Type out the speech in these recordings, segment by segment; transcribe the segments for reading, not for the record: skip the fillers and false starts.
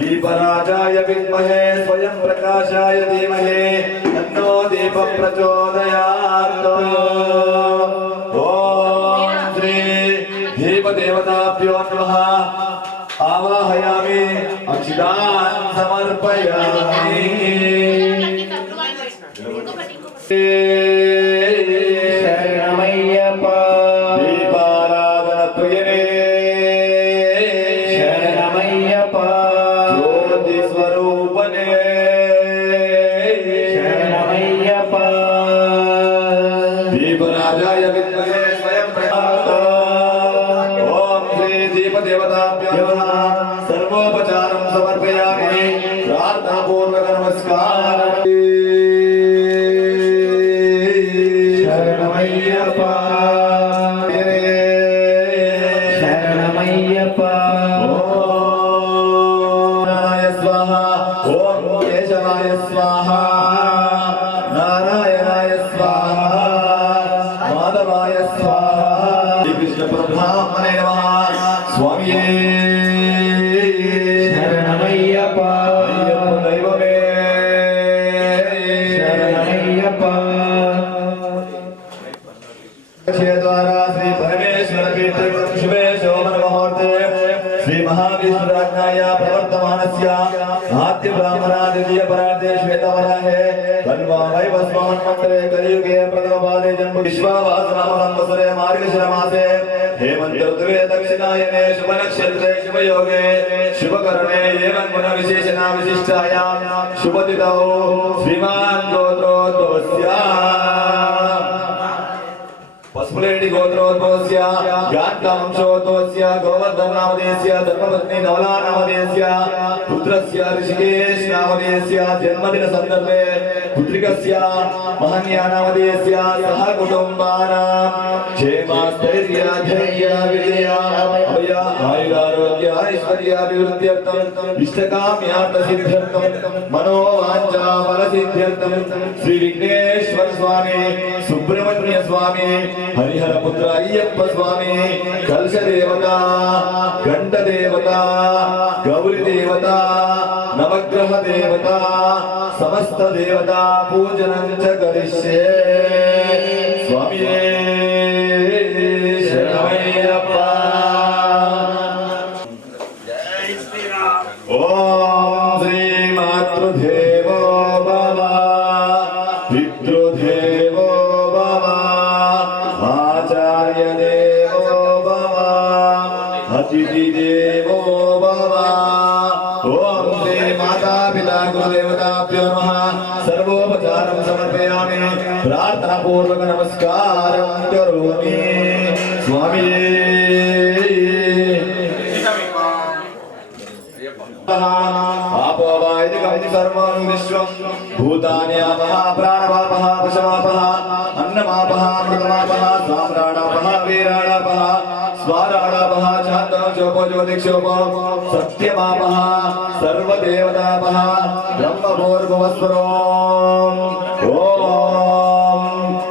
दीपराजाय विद्महे स्वयं प्रकाशाय धीमहि तन्नो दीपः प्रचोदयात्। ओम श्री दीपदेवताभ्यो नमः। आवाहयामि अक्षितान् समर्पयामि। शरणमय्यप्पा दीपाराधन प्रियने शरणमय्यप्पा ज्योति स्वरूपने शरणमय्यप्पा दीपराजाय विद्महे स्वयं प्रकाशाय। ओम श्री दीपदेवताभ्यो नमः। सर्वोपचारं समर्पयामि। प्रार्थनापूर्वक नमस्कार। शरणमय्यप्पा शरणमय्यप्पा। ओम नारायणाय स्वाहा। ओम केशवाय स्वाहा। नारायणाय स्वाहा। माधवाय स्वाहा। श्री कृष्ण परब्रह्मणे नमः। स्वामी शरणमय्यप्पा। दैवमे शरणमय्यप्पा। द्वारा श्री परमेश्वर पीठ शुभे शोभन मुहूर्ते श्री महाविष्णुराज्ञाया प्रवर्तमानस्य आद्य ब्राह्मणादितीय परार्थे श्वेतवराहे कल्वामैवस्मन्मन्त्रे कलियुगे प्रथमपादे जन्म विश्वावासनाम संवत्सरे मार्गशिर मासे हेमन्त ऋतुवे दक्षिणायने शुभ नक्षत्रे शुभ योगे शुभ करणे एवं गुण विशेषणा विशिष्टायां शुभ तिथौ श्रीमान् गोत्रोद्भवस्य पशुलेडी गोत्रोद्भवस्य गान्धांशोद्भवस्य गोवर्धन नामधेयस्य धर्मपत्नी नवला नामधेयस्य पुत्रस्य ऋषिकेश नामधेयस्य जन्मदिन संदर्भे पुत्रिकस्य महन्या नामधेयस्य सह कुटुम्बानां क्षेमस्थैर्य धैर्य विजय अभय आयुरारोग्य ऐश्वर्याभिवृद्ध्यर्थं इष्टकाम्यार्थ सिद्ध्यर्थं मनोवाञ्छा फलसिद्ध्यर्थं श्री विघ्नेश्वर स्वामी सुब्रह्मण्य स्वामी हरिहर पुत्र अय्यप्प स्वामी कलश देवता गंड देवता गौरी देवता नवग्रह देवता समस्त देवता पूजनं च करिष्ये। स्वामी शरणमय्यप्पा। जय श्री राम। ओम श्री मातृदेवो भव पितृदेवो भव आचार्य देवो भव अतिथि देवो भव। ओम श्री माता पिता गुरुदेवताभ्यो नमः। सर्वोपचारं समर्पयामि। प्रार्थनापूर्वक नमस्कारं करोमि। स्वामी आपो वायुदिकमिति सर्वं विश्वं भूतानि आपः प्राणवापः पशवापः अन्नमापः मृतमापः साम्राणापः वीराणापः स्वाराणापः चान्दनं चोपो ज्योतिक्षोपो सत्यमापः सर्वदेवतापः ब्रह्मभूर्भुवस्वरो। ओम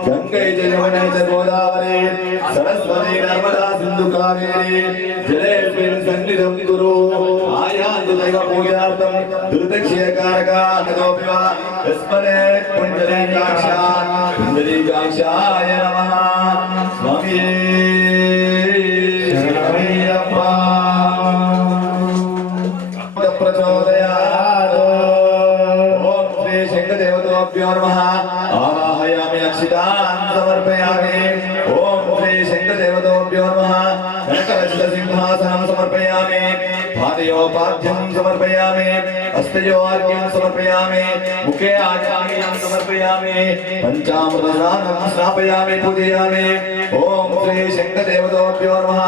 गंगे च यमुने च गोदावरी सरस्वती नर्मदा आयान्तु कावेरी जलेऽस्मिन् सन्निधं कुरु आयान्तु दैव पूजार्थं दुर्दक्षिणकारकानतोऽपि वा तस्मने पुण्डरीकाक्षाय नमः स्वामी शरणमय्यप्पा प्रचोदयात् ॐ श्री शङ्खदेवताभ्यो नमः आवाहयामि अक्षितान् समर्पयामि ॐ श्री शङ्खदेवताभ्यो नमः कनकरचितसिंहासनं समर्पयामि पादयोपाद्यं समर्पयामि हस्तयोर्घ्यं समर्पयामि मुखे आचार्यं समर्पयामि पञ्चामृतस्नानं स्नापयामि पूजयामि ॐ श्री शङ्खदेवताभ्यो नमः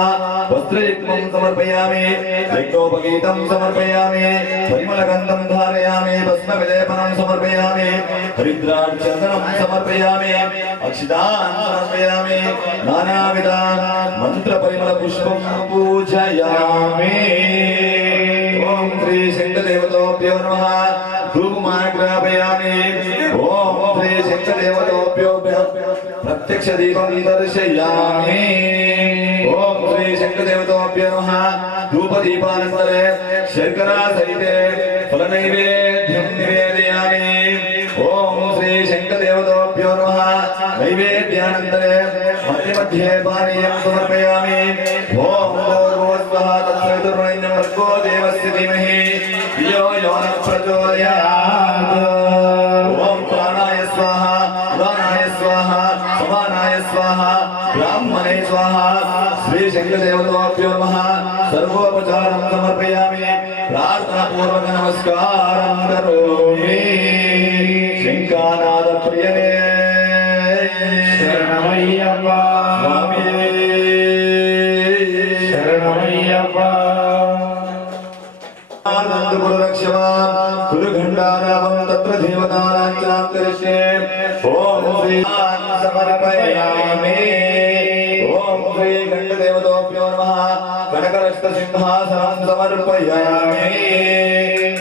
वस्त्रयुग्मं समर्पयामि यज्ञोपगीतं समर्पयामि परिमलगन्धं धारयामि भस्मविलेपनं समर्पयामि हरिद्राचन्दनं समर्पयामि अक्षितान् समर्पयामि नानाविध मन्त्रपरिमलपुष्पं पूजयामि ॐ श्री शङ्खदेवताभ्यो नमः धूपमाग्रापयामि ॐ श्री शङ्खदेवताभ्यो प्रत्यक्षदीपं दर्शयामि ॐ श्री शङ्खदेवताभ्यो नमः धूपदीपानन्तरे शर्करा सहिते फलनैवेद्यं निवेदयामि ॐ श्री शङ्खदेवताभ्यो नमः नैवेद्यानन्तरे मध्ये मध्ये पानीयं समर्पयामि ॐ भूर्भुवस्वः तत्सवितुर्वरेण्यं भर्गो देवस्य धीमहि धियो यो नः प्रचोदयात् ॐ प्राणाय स्वाहा उदानाय स्वाहा समानाय स्वाहा ब्राह्मणे स्वाहा श्री शङ्खदेवताभ्यो नमः सर्वोपचारं समर्पयामि प्रार्थनापूर्वक नमस्कारं करोमि शङ्खानाद प्रियने शरणमय्यप्पा स्वामी शरणमय्यप्पा आनंद गुरुरक्षमान् गुरुघण्टानामं तत्र देवतानां करिष्ये ॐ श्री समर्पयामि ॐ श्री गण्डदेवताभ्यो नमः कनकरचितसिंहासनं समर्पयामि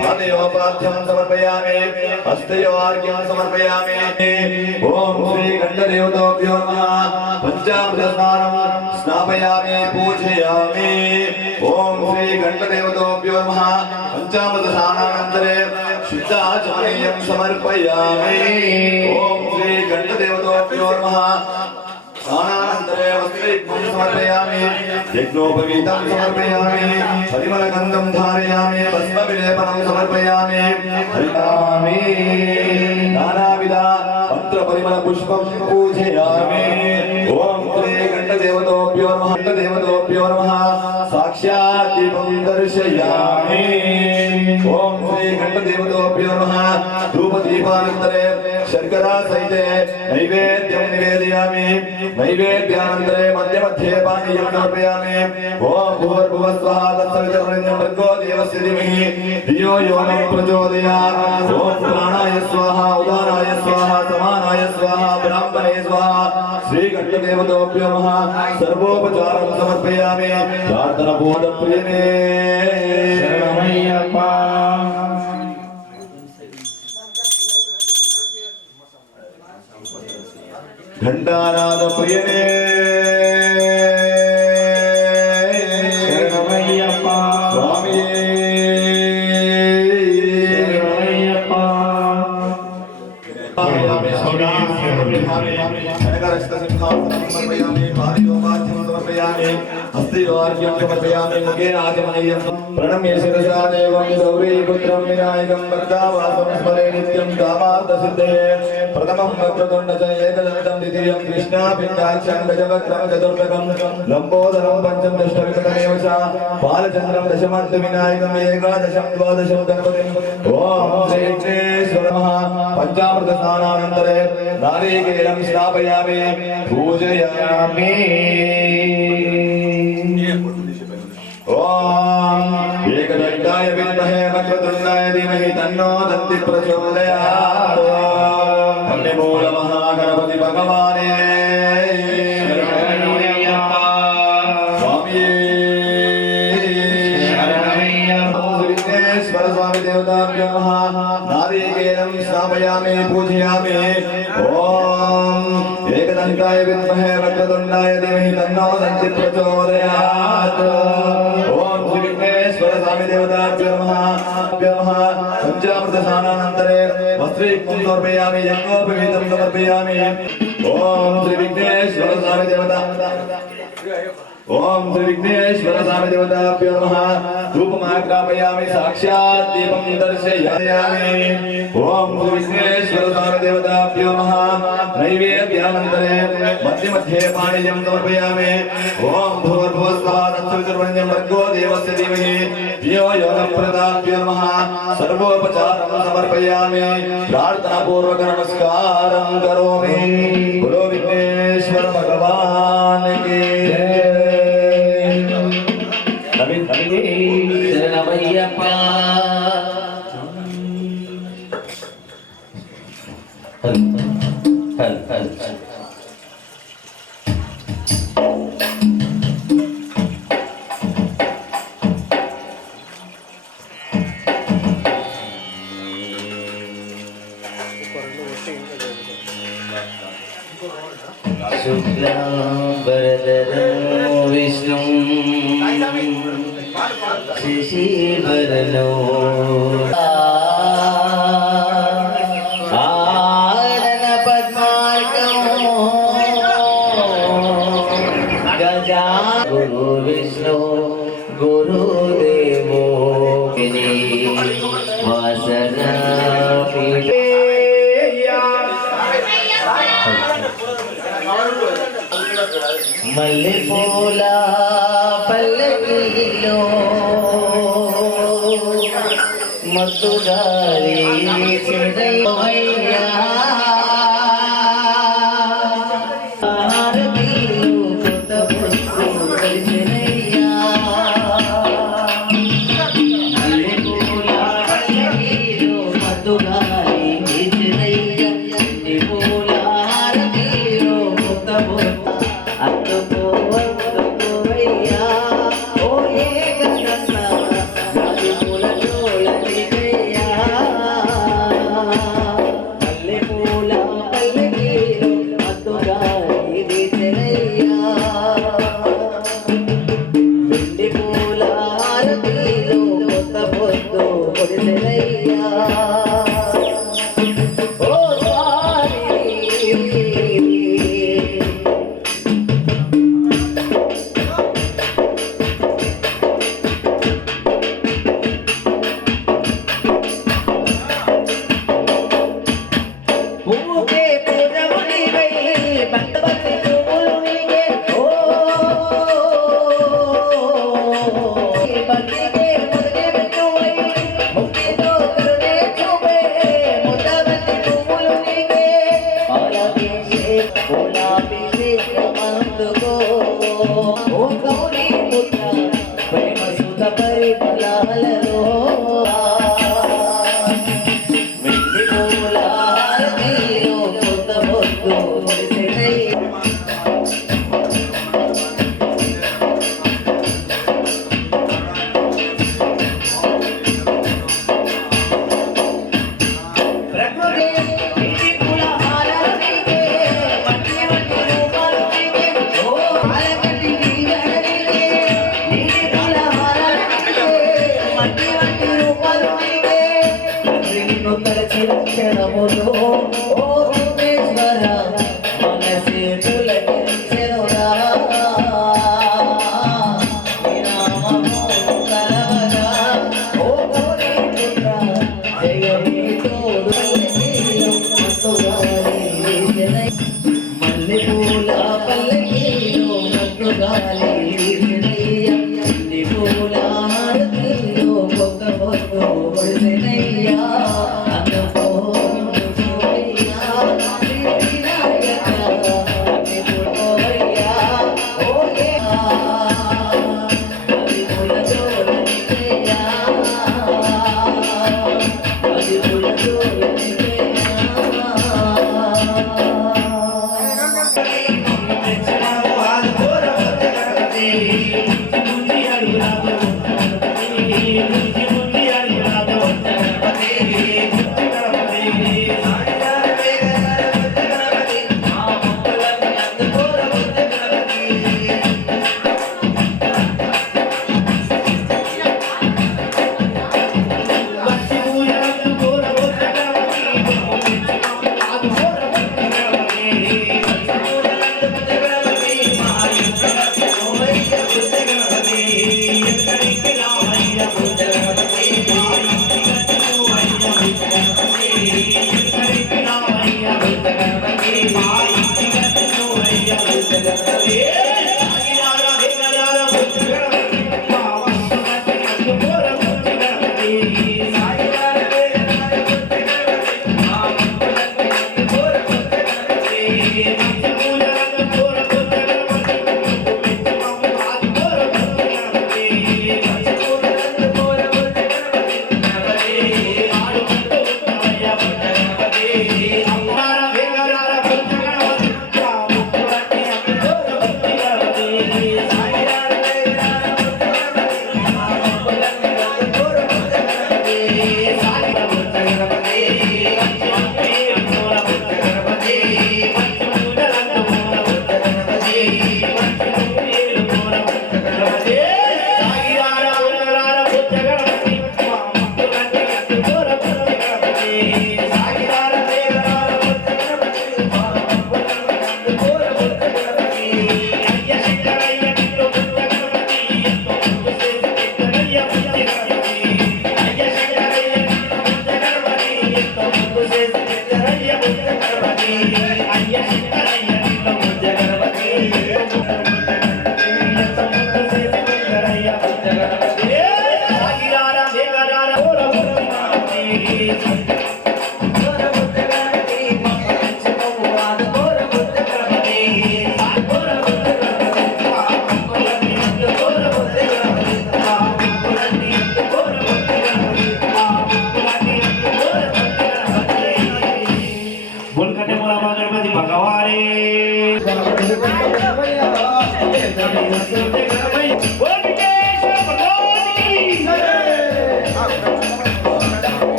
पादयोपाद्यं समर्पयामि हस्तयोर्घ्यं समर्पयामि ॐ श्री गण्डदेवताभ्यो नमः पञ्चामृतस्नानं स्नापयामि पूजयामि ॐ श्री गण्डदेवताभ्यो नमः पञ्चामृतस्नानानन्तरे शुद्धाचमनीयं समर्पयामि ॐ श्री गण्डदेवताभ्यो नमः स्नानानन्तरे वस्त्रयुग्मं समर्पयामि यज्ञोपवीतं समर्पयामि परिमलगन्धं धारयामि भस्मविलेपनं समर्पयामि हरितामि नानाविध मन्त्रपरिमलपुष्पं पूजयामि ॐ श्री गण्डदेवताभ्यो नमः गण्डदेवताभ्यो नमः साक्षात् दीपं दर्शयामि ॐ श्री गण्डदेवताभ्यो नमः धूपदीपानन्तरे शर्करा सहिते नैवेद्यं निवेदयामि नैवेद्यानन्तरे मध्ये मध्ये पानीयं समर्पयामि ॐ भूर्भुवस्वः तत्सवितुर्वरेण्यं भर्गो देवस्य धीमहि धियो यो नः प्रचोदयात् ॐ प्राणाय स्वाहा उदानाय स्वाहा समानाय स्वाहा ब्राह्मणे स्वाहा श्री गण्डदेवताभ्यो नमः सर्वोपचारं समर्पयामि प्रार्थनापूर्वकप्रियने शरणमय्यप्पा घण्टानाद प्रियने शरणमय्यप्पा स्वामी शरणमय्यप्पा समर्पयामि पादयोपाद्यं समर्पयामि हस्तयोर्घ्यं समर्पयामि मुखे आचमनीयं प्रणम्य शिरसा देवं गौरीपुत्रं विनायकं भक्तावासं स्मरे नित्यं कामार्थसिद्धये प्रथमं वक्रतुण्ड च एकदन्तं द्वितीयं कृष्णाभिन्दाक्षं गजवक्त्रं चतुर्थकं लम्बोदरं पञ्चम दशविकटमेव च बालचन्द्रं दशमन्तविनायकम् एकादशं द्वादशं गणपतिं ॐ श्री विघ्नेश्वर नमः पञ्चामृतस्नानानन्तरे नारिकेलं स्थापयामि पूजयामि ॐ एकदन्ताय विद्महे वक्रतुण्डाय धीमहि तन्नो दन्ति प्रचोदयात् महागणपति भगवाने स्वामी विघ्नेश्वर स्वामी देवताभ्यो नमः नारिकेलं स्थापयामि पूजयामि ॐ ఏకదంతాయ విద్మహే వక్రతుండాయ ధీమహి తన్నో దంతి ప్రచోదయాత్. ఓం శ్రీ విఘ్నేశ్వర స్వామి దేవతాభ్యో నమః. పంచామృత స్నానానంతరే వస్త్రయుక్తం సమర్పయామి, యజ్ఞోపవీతం సమర్పయామి. ఓం శ్రీ విఘ్నేశ్వర స్వామి దేవత ఓం శ్రీ విఘ్నేశ్వర స్వామి దేవతాభ్యో నమః. ధూపమాగ్రాపయామి, సాక్షాత్ దీపం దర్శయామి. ఓం శ్రీ విఘ్నేశ్వర స్వామి దేవతాభ్యో నమః. నైవేద్యానంతరే మధ్య మధ్యే పానీయం సమర్పయామి. ఓం భూర్భువస్వః తత్సవితుర్వరేణ్యం భర్గో దేవస్య ధీమహి ధియో యో నః ప్రచోదయాత్. నమః. సర్వోపచారం సమర్పయామి. ప్రార్థనాపూర్వక నమస్కారం కరోమి. గురు విఘ్నేశ్వర భగవాన్ కి జై. శరణమయ్యప్ప. హల్ హల్ హల్. శుక్లాంబరధరం విష్ణుం శశివర్ణో ఆనన పద్మార్కం గజా. గురు విష్ణు గురుదేవో వాసన మల్లెపూల పల్లకిలో మత్తుగారి చెదయ్యా. హారతిలో కొత్త పొద్దు కలిసినయ్యా. మల్లెపూల పల్లకిలో మత్తుగారి చెదయ్యా. మల్లెపూల హారతిలో కొత్త పొద్దు అత్తుకోవయ్యా. ఓ ఏకదంతా పూల చోళ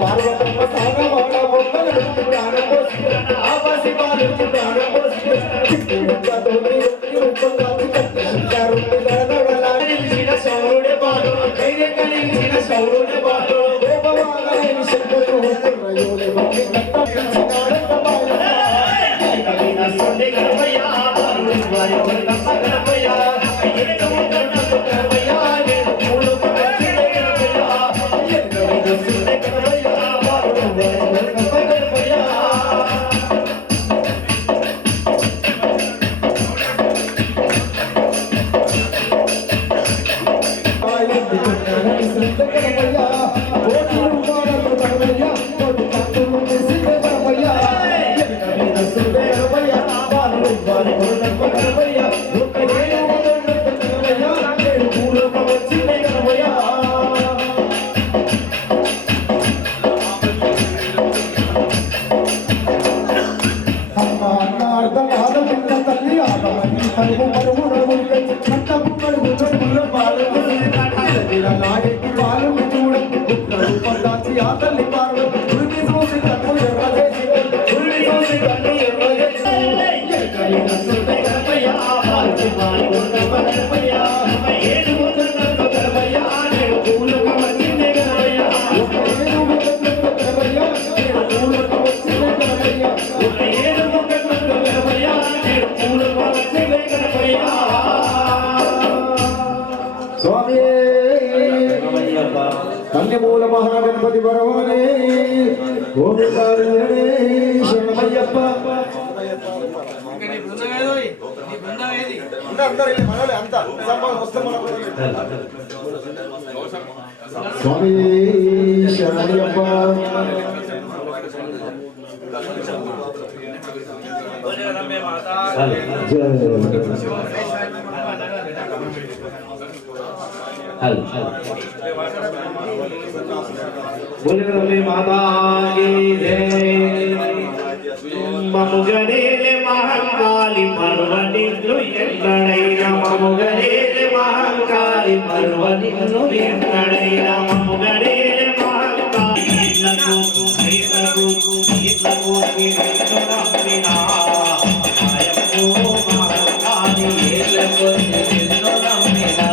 పార్వతమ్మ సాగవాడ బొమ్మలు ప్రాణం పోసి ఆవాసి బాలుకి ప్రాణం పోసి సౌరుడే బాలు ధైర్య కలిగిన సౌరుడే బాలు దేవవాగలేని శబ్దము రయోలే బొమ్మి కన్యమూల మహాగణపతి భగవానే ఓంకారనే శరణమయ్యప్ప స్వామి శరణమయ్యప్ప बोले रमे माता की जय ममुगनेले महाकाली पर्वनिल्लु एन्नडैना ममुगनेले महाकाली पर्वनिल्लु एन्नडैना ममुगनेले महाकाली इल्लकु नम्मिना आयप्पो महाकाली इल्लकु नम्मिना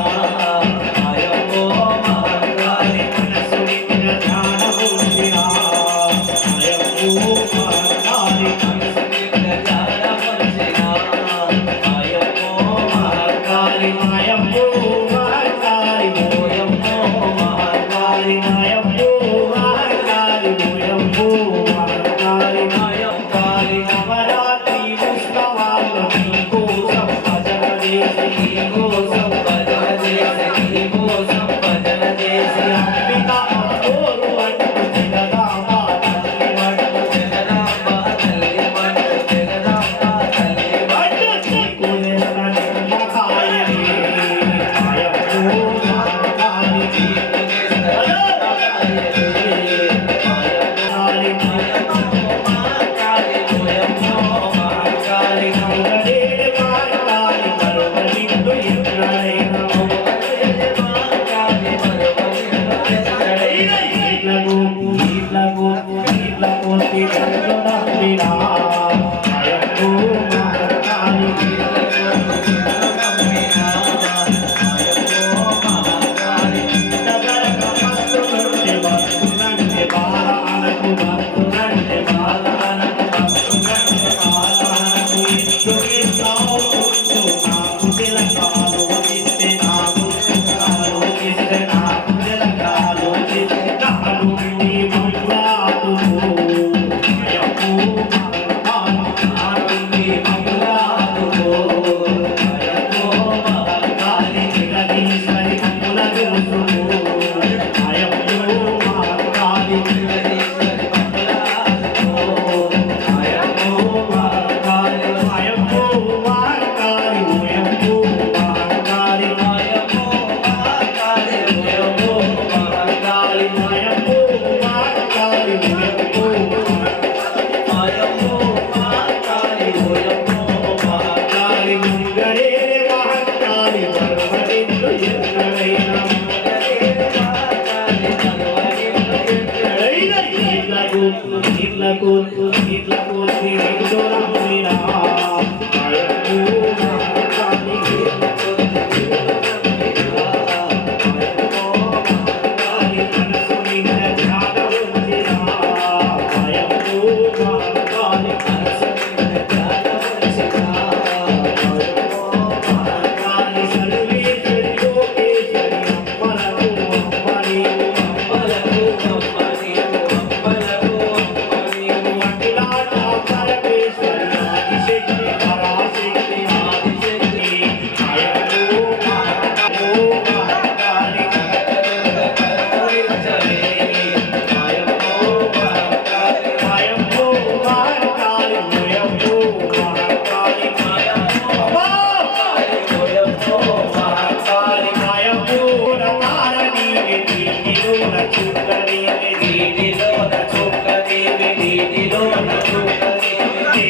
చుక్కదేవి నీటిలోన చుక్కదేవి నీటిలోన చుక్కదేవి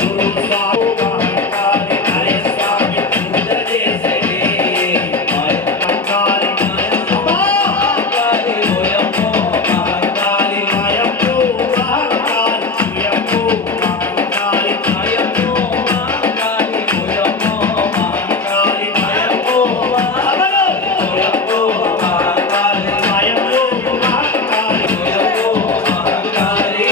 గురు సాగు మహంకాళి హరే స్వామి పూజ చేసే మహంకాళి మహంకాళి ఓయమ్మో మహంకాళి మయమ్మో మహంకాళి ఓయమ్మో మహంకాళి మయమ్మో మహంకాళి ఓయమ్మో మహంకాళి మయమ్మో ఓయమ్మో మహంకాళి మయమ్మో మహంకాళి ఓయమ్మో మహంకాళి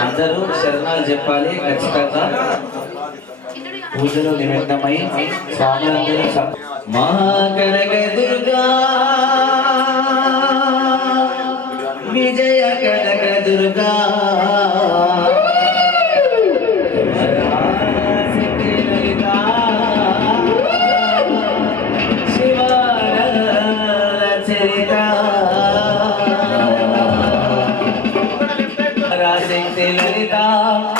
అందరూ శరణాలు చెప్పాలి ఖచ్చితంగా పూజలో నిమగ్నమై స్వాములందరూ మహాకనక దుర్గా విజయ కనక దుర్గా పరాశక్తి లలితా శివానంద చరిత పరాశక్తి లలితా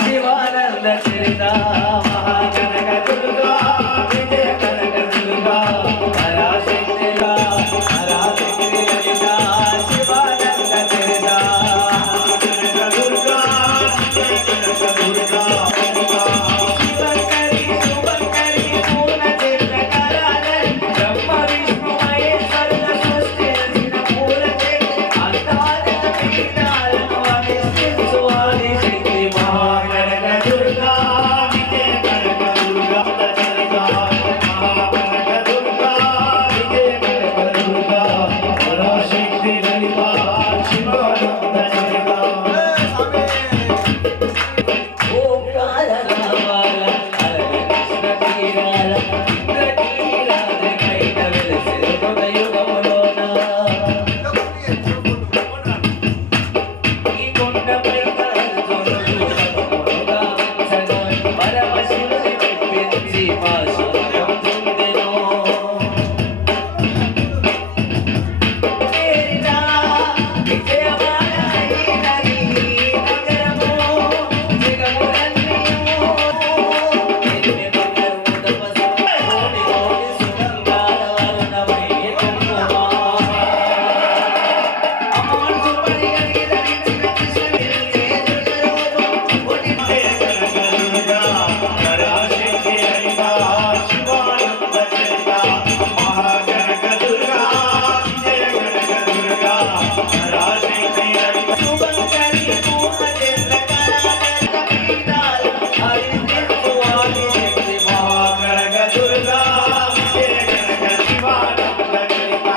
శివానంద చరిత మహాకనక దుర్గా విజయ కనక దుర్గా పరాశక్తి పరాశక్తి లలితా శివానంద చరిత కనక దుర్గా విజయ కనక దుర్గా శివకరి శుభకరి పూర్ణ చంద్రకరాధరి బ్రహ్మ విష్ణు మహేశ్వరుల సృష్టించిన పూలతే అంతాదన పీఠాలను అధిష్ఠించు ఆదిశక్తి మహాకనక దుర్గా విజయ కనక దుర్గా చరిత మహాకనక దుర్గా విజయ కనక దుర్గా పరాశక్తి లలితా శివానంద చరిత ఓంకార రావాల హర కృష్ణ తీరాల ఇంద్రకీలాద్రి పైన వెలసిన హృదయుగములోన ఈ కొండపై కరుణుడుగా వంచగా పరమశివుని మెప్పించి మా శుభం పొందెను. చేరినా విజయవాడ ఈ నగరము జగములన్నీయు ఎనిమి బంగారు తపస్సు కోటి కోటి సుగంధాల వర్ణమై కుంకుమ అమ్మాను పడి ధరించిన కృష్ణుని చేతులలోను కోటి కనక దుర్గా పరాశక్తి లలితా శివానంద చరిత మహాకనక దుర్గా విజయ కనక దుర్గా పరాశక్తి లలిత శుభంకరి పూర్ణ చంద్రకరాధరి పీఠాలు హరిసించు ఆదిశక్తి మహాకనక దుర్గా విజయ కనక శివానంద చరిత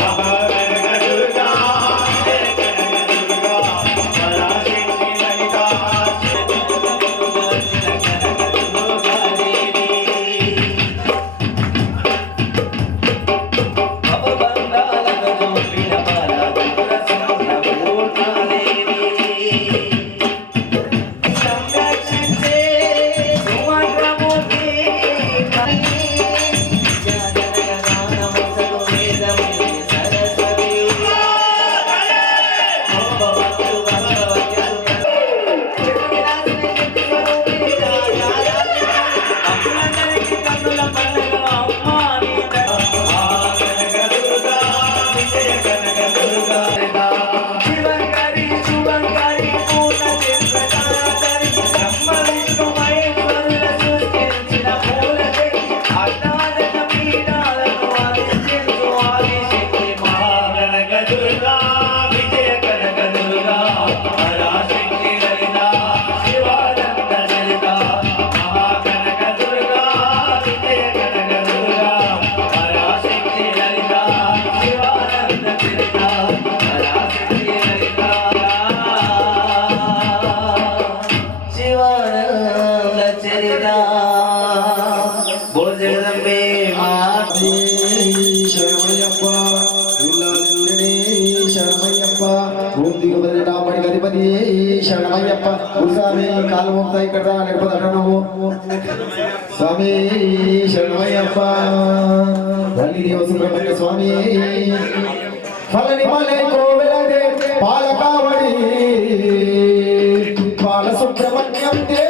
మహాకనక దుర్గా విజయ కనక దుర్గా పరాశక్తి లలితా శివంకరి శుభంకరి పూర్ణ చంద్రకరాధరి బ్రహ్మ విష్ణు మహేశ్వరుల సృష్టించిన పూలతే అన్నాదన పీఠాలను అధిష్ఠించు ఆదిశక్తి మహాకనక దుర్గా విజయ కనక దుర్గా పరాశక్తి లలితా శివానంద చరిత మహాకనక దుర్గా విజయ కనక దుర్గా పరాశక్తి లలితా శివానంద చరిత పరాశక్తి లలిత శివానంద చరిత బోల్ జగదంబే మాతే శరణమయ్యప్ప ఇల్లాలి శరణమయ్యప్ప ఓం దిగుబడి గదిపతి శరణమయ్యప్ప స్వామి కాలు మోపుతా ఇక్కడ రా, లేకపోతే అక్కడ నువ్వు స్వామి శరణమయ్యప్ప తల్లి దేవసుబ్రహ్మణ్య స్వామి ఫలని మలై కోవెలదే పాలకావడి బాల సుబ్రహ్మణ్యం దే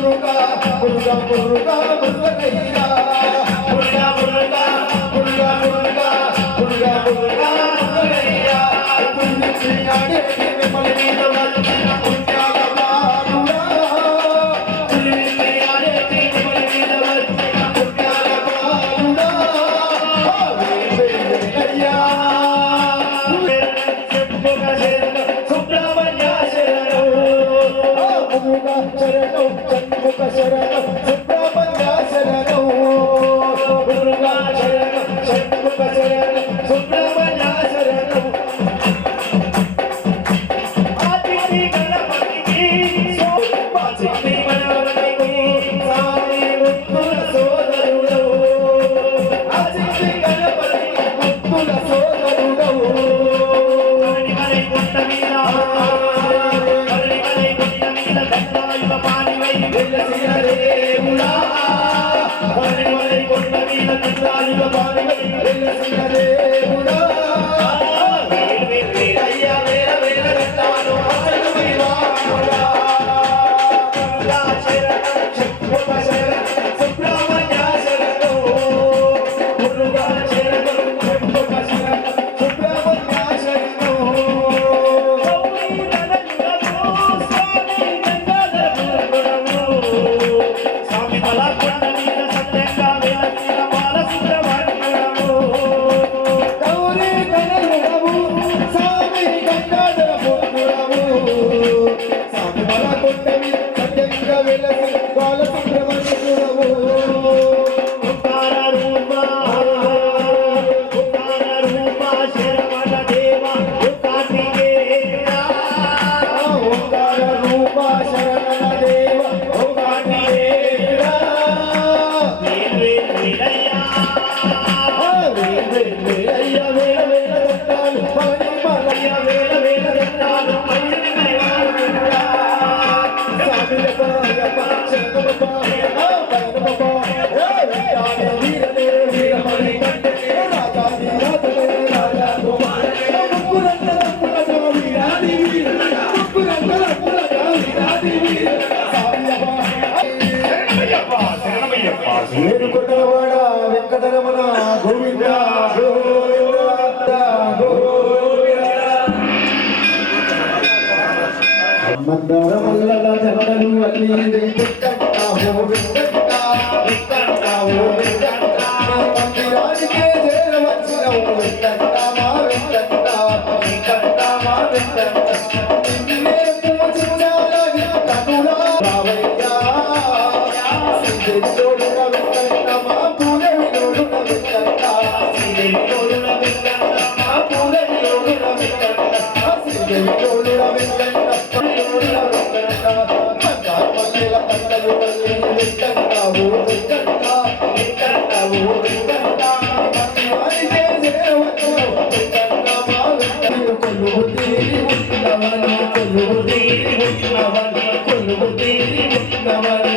మురుగా మురుగా మురుగా మురుగయ్యా మురుగా మురుగా మురుగా మురుగా మురుగా మురుగా మురుగయ్యా పుణ్యం ఆడే మిమ్మల్ని మీద వచ్చిన పుణ్యాల బాలుడా పులిమియాడే తిరుమల మీద వచ్చిన పుణ్యాల బాలుడా అయ్యా చెప్పుక శరణు సుబ్రహ్మణ్య శరణు మురుగా శరణం చంద్రుక శరణం సుబ్రహ్మణ్య శరణం మురుగా శరణం చంద్రుక శరణం సుబ్రహ్మణ్య శరణం ఆదిత్య గణపతికి స్వామి గణపతికి స్వామి ముత్తుల సోదరుడు ఆదిత్య గణపతికి ముత్తుల సోదరుడు కరిమలై గుట్ట మీద కరిమలై గుట్ట మీద దండాయుధ పానివై వెలసిన దేవుడా కరిమలై గుట్ట మీద దండాయుధ పానివై వెలసిన దేవుడా అయ్యా వేల వేల దండాలు వాడుడా మురుగా శరణం చెప్పుక శరణం సుబ్రహ్మణ్య శరణు మురుగా శరణం చెప్పుక శరణం సుబ్రహ్మణ్య శరణం స్వామి బలకొండ మీద సత్యంగా వేల బాలసుబ్రహ్మణ్యుడము గౌరీ గణయుడము స్వామి గంగాధర పుత్రుడము స్వామి బలకొండవి సత్యంగా వెలసి బాలసుబ్రహ్మణ్యుడము ఉత్తార రూప శరవణ దేవ కార్తికేయ ఓంకార రూప శరణ దేవ ఓంకారేయ వీరయ్యా వేలయ్య వేల వేల దండాలు పవని మలయ్య వేల వేల దండాలు మళ్ళీ మైవాడురా సామియప్ప శరణమప్ప పరమప్ప వీరనే వీరమణి కంటే రాజాది రాజనే రాజా కుమారనే ముక్కురంగ వీరాది వీర ముక్కురంగ వీరాది వీర సామియప్ప ఏడుకొండలవాడ వెంకటరమణ గోవింద గోవింద గోవింద మందార మల్లల జంటలు అల్లి వెంకటావో వెంకట వెంకటావో వెంకట మందిరానికే చేరవచ్చినవు వెంకట మా వెంకట వెంకట మా వెంకట నిన్నే పూజించాలని కనులా రావయ్యా సిద్ధోడున వెంకట మా పూలవిలోడున వెంకట సిద్ధోడున వెంకట మా పూలవిలోడున వెంకట సిద్ధోడున వెంకట పూలవిలోడున వెంకట మందారమల్లెల పంటలు వల్లి వెంకటావో వెంకట వెంకటావో వెంకట మందిరానికే చేరవచ్చినవు వెంకట మా వెంకట కొలువు తీరి ఉన్నవని కొలువు తీరి ఉన్నవని కొలువు తీరి ఉన్నవని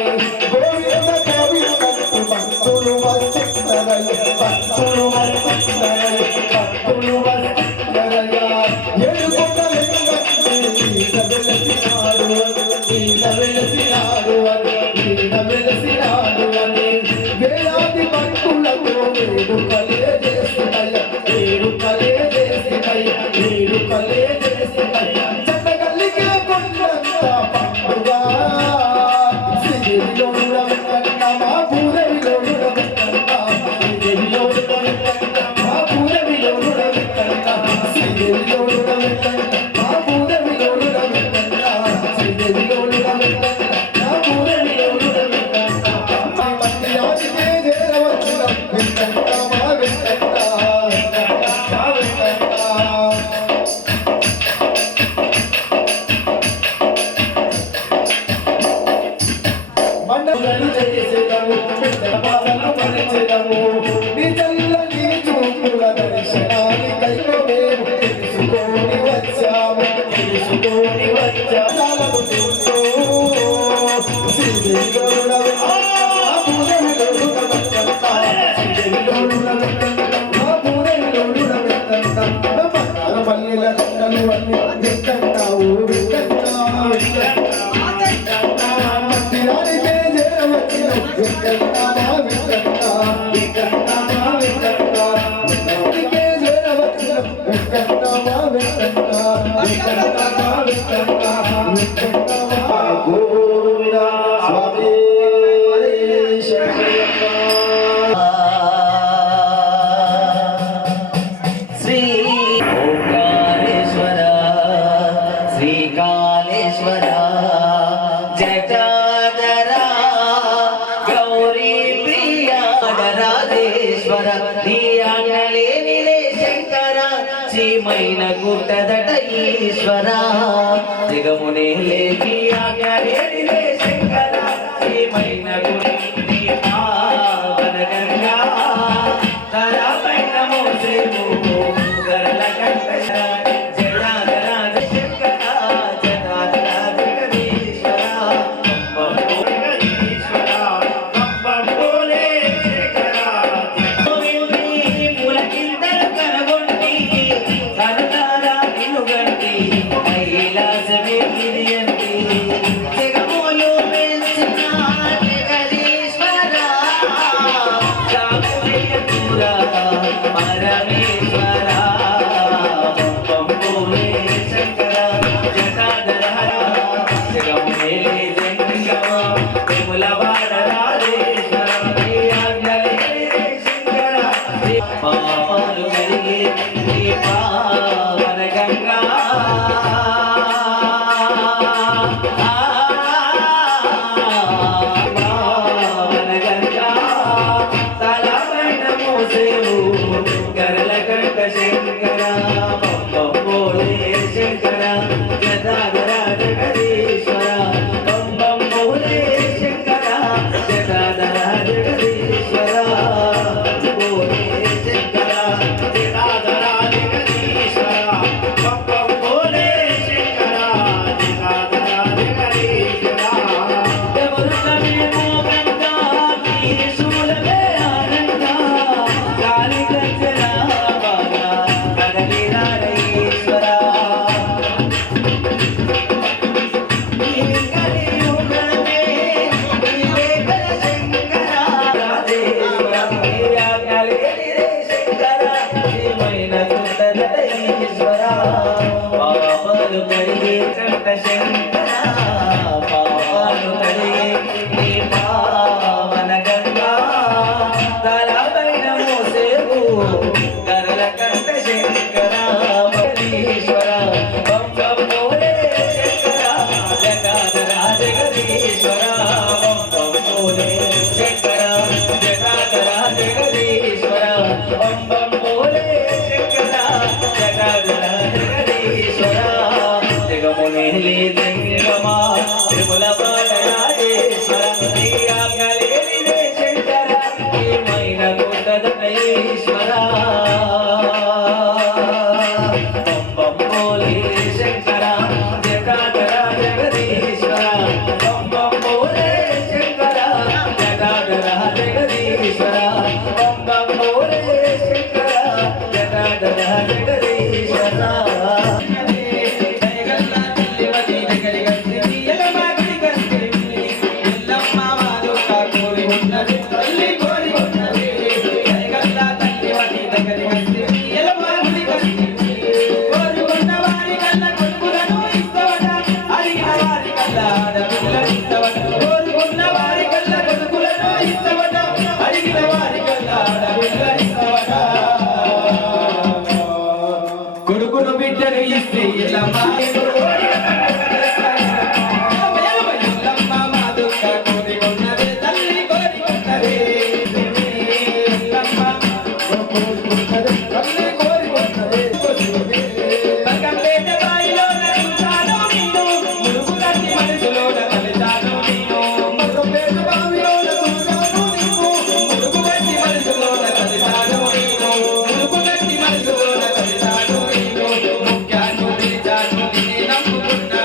గోవింద గోవింద భక్తులు వస్తుందరయ్య భక్తులు వస్తుందరయ్య భక్తులు వస్తుందరయ్య ఏడుకొండ వెంకట వెలసినాడు వెలసినాడు వెలసినాడు అని వేలాది భక్తులతో వేడుకలే చేస్తున్నాయ వేడుకలే చేసినయ్య వేడుకలే చేసినయ్య చెట్టగల్లికే కొండంత పండుగ శ్రీదేవిలోనుల వెంకట మా పూరవిలోనుల వెంకట శ్రీదేవిలోనుల వెంకట మా పూరవిలోనుల వెంకట శ్రీదేవిలోనుల వెంకట మా పూరవిలోనుల వెంకట శ్రీదేవిలోనుల వెంకట మా పూరవిలోనుల వెంకట మా మందిరానికే చేరవచ్చున వెంకట మా వెంకట మా వెంకట మండలను చేసేదము పెద్దల బాధలు పరిచేదము నీ చల్లని చూపుల దర్శనానికైలో మేము తెలుసుకొని వచ్చాము తెలుసుకొని వచ్చాము చూస్తూ శ్రీదేవిలోనుల మల్లెల దండలు అన్ని వెంకటావు వెంకట మందిరానికే గోవిందా స్వామి శరణయ్యప్ప. శ్రీ ఓంకారేశ్వర శ్రీకాళేశ్వర జటాధర గౌరీ ప్రియ రాజేశ్వర నీ ఆజ్ఞలేనిలే శంకర శ్రీమైన గుట్టదట ఈశ్వర జగమునే లేకి ఆజ్ఞలేనిలే శంకర శ్రీమైన గుడి పావన గంగా తరాపైన మోసేము గరల కంట జటాధర శంకర జటాధర జగదీశ్వర పాపాలు కలిగి నీ పావన గంగా పావన గంగా తలపైన మోసేవు గరల కంట శంకర పంపంబోలే శంకర జటాధర జగదీశ్వర పంపంబోలే శంకర జటాధర జగదీశ్వర పాపాలు కడిగే కంట శంకర పాపాలు కడిగే నీ పావన గంగా తలపైన మోసేవు గరల కంట శంకర జగదీశ్వర పంపంబోలే శంకర జటాధర జగదీశ్వర పంపంబోలే శంకర జటాధర జగదీశ్వర పంపంబోలే శంకర జటాధర జగదీశ్వర జగమునేలే జంగమా తిరుమల రాజేశ్వర నీ ఆజ్ఞలేనిదే శంకర ఏమైన గుట్టదట ఈశ్వర పంపంబోలే శంకర జటాధర జగదీశ్వర పంపంబోలే శంకర జటాధర జగదీశ్వర పంపంబోలే శంకర జటాధర జగదీశ్వర కొడుకును బిడ్డను ఇస్తే ఎల్లమ్మా ఎల్లమ్మ మా దుఃఖ కోరి ఉన్నదే తల్లి కోరి ఉన్నదే ఎల్లమ్మ తల్లి కోరి ఉన్నదే బగంపేట బాయిలో నడుచాను నేను మురుగు కట్టి మనసులో కలిసాను నేను బగంపేట బావిలో నడుచాను నేను మురుగు కట్టి మనసులో కలిసాను నేను మురుగు కట్టి మనసులో కలిసాను ముఖ్యాను పిలిచాను నిన్నే నమ్ముకున్నా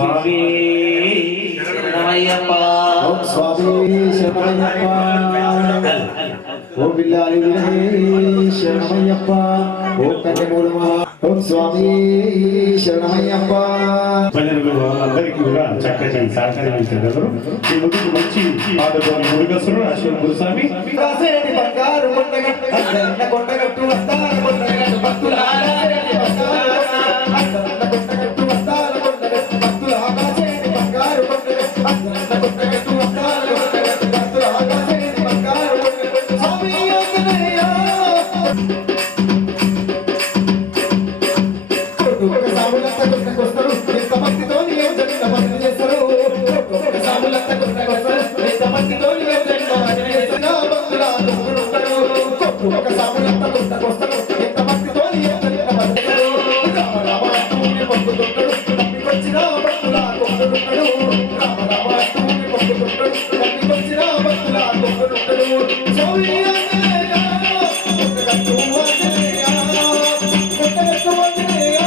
స్వామి శరణమయ్యప్ప ఓం స్వామి శరణమయ్యప్ప ఓం బిల్లాలి విరహే శరణమయ్యప్ప ఓం కన్యమూలమ ఓం స్వామి శరణమయ్యప్ప భజనలు అందరికీ కూడా చక్కటి సహకరించారు. ఈ ముందుకు మంచి పాటతోని మురుగసుడు అశ్వన్ గురుస్వామి రాసేటి బంగారు కొండగట్టు అందన్న కొండగట్టు అందాల కొండగట్టు భక్తులారా రేటి బంగారు అందన్న కొండగట్టు అందాల కొండగట్టు భక్తులారా చేటి బంగారు కొండగట్టు అందన్న కొండగట్టు అందాల కొండగట్టు భక్తులారా చేటి బంగారు కొండగట్టు స్వామి ఆంజనేయ ఒక సాములంతా కొండకొస్తారు ఎంత భక్తితో నీవు జగన్న భక్తి చేస్తారు ఒక సాములంతా కొండకొస్తారు ఎంత భక్తితో నీవు జగన్న భక్తి చేస్తారు భక్తుల తోడుంటారు ఒక సాములంతా కొండకొస్తారు ఎంత భక్తితో నీవు జగన్న భక్తి చేస్తారు రామ రామ అంటూనే పొందుతుంటాడు తప్పికొచ్చిన భక్తుల తోడుంటాడు రామ రామ అంటూనే పొందుతుంటాడు తప్పికొచ్చిన భక్తుల తోడుంటాడు స్వామి ఆంజనేయ కొండగట్టు ఆంజనేయ కొండగట్టు ఆంజనేయ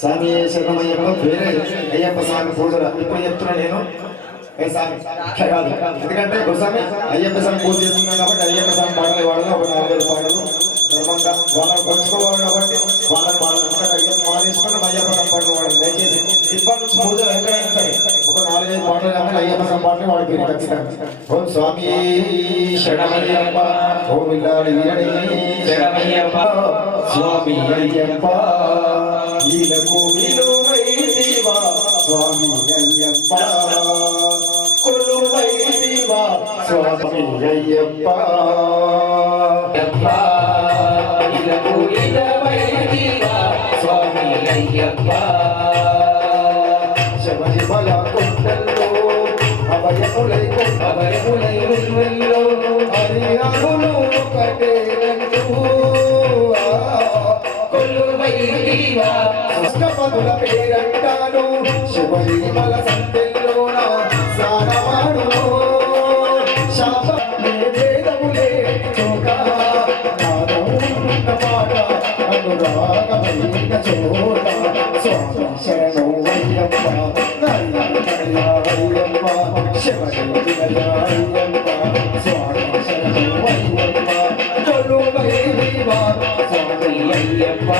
స్వామి శరణమయ్యప్ప వేరే అయ్యప్ప స్వామి పూజలు ఇప్పుడు చెప్తున్నా నేను స్వామి కాదు ఎందుకంటే గురుస్వామి అయ్యప్ప స్వామి పూజ చేస్తున్నాం కాబట్టి అయ్యప్ప స్వామి పాటలు వాడాలి ఒక 4 పాటలు ధర్మంగా వాళ్ళని పంచుకోవాలి కాబట్టి వాళ్ళని పాడాలి ఎందుకంటే అయ్యప్ప మాల తీసుకున్నాం అయ్యప్ప స్వామి పాటలు వాడాలి దయచేసి ఇప్పటి నుంచి పూజలు ఎక్కడైనా సరే ఒక 4-5 పాటలు కాబట్టి అయ్యప్ప స్వామి పాటలు వాడిపోయింది ఖచ్చితంగా ఓం స్వామి శరణమయ్యప్ప ఓం ఇల్లాలి వీరని శరణమయ్యప్ప స్వామి అయ్యప్ప ఈలకు విలువైదివా స్వామి అయ్యప్ప కొలువైదివా స్వామి అయ్యప్ప ఇలకు ఇలవైదివా స్వామి అయ్యప్ప శబరిమల కొండల్లో అభయములై వెల్వెల్లో హరియాణులు ఒకటేనంటూ కొలువైదివా అష్టపదుల పేరంటాను శబరిమల సంతెల్లోన సారవాడు శాపమే వేదములే చోట నాదమున్న పాట అనురాగమైన చోట స్వామి శరణం అయ్యప్ప అయ్యప్ప శబరి అయ్యప్ప స్వామి శరణం అయ్యప్ప కొలువైదివా స్వామి అయ్యప్ప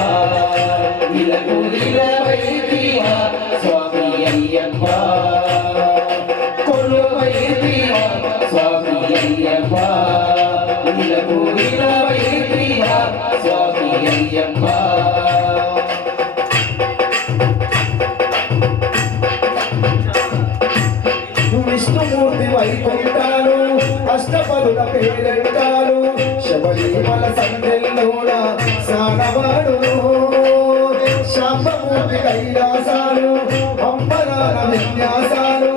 ఇలకు ఇలవైదివా స్వామి అయ్యప్ప కొలువైదివా స్వామి అయ్యప్ప ఇలకు ఇలవైదివా స్వామి అయ్యప్ప విష్ణుమూర్తి వైకుంఠాలు అష్టపదుల పేరంటాలు శబరిమల సందెల్లోన సానవాడు శాంబమూర్తి కైలాసాలు అంబరాల విన్యాసాలు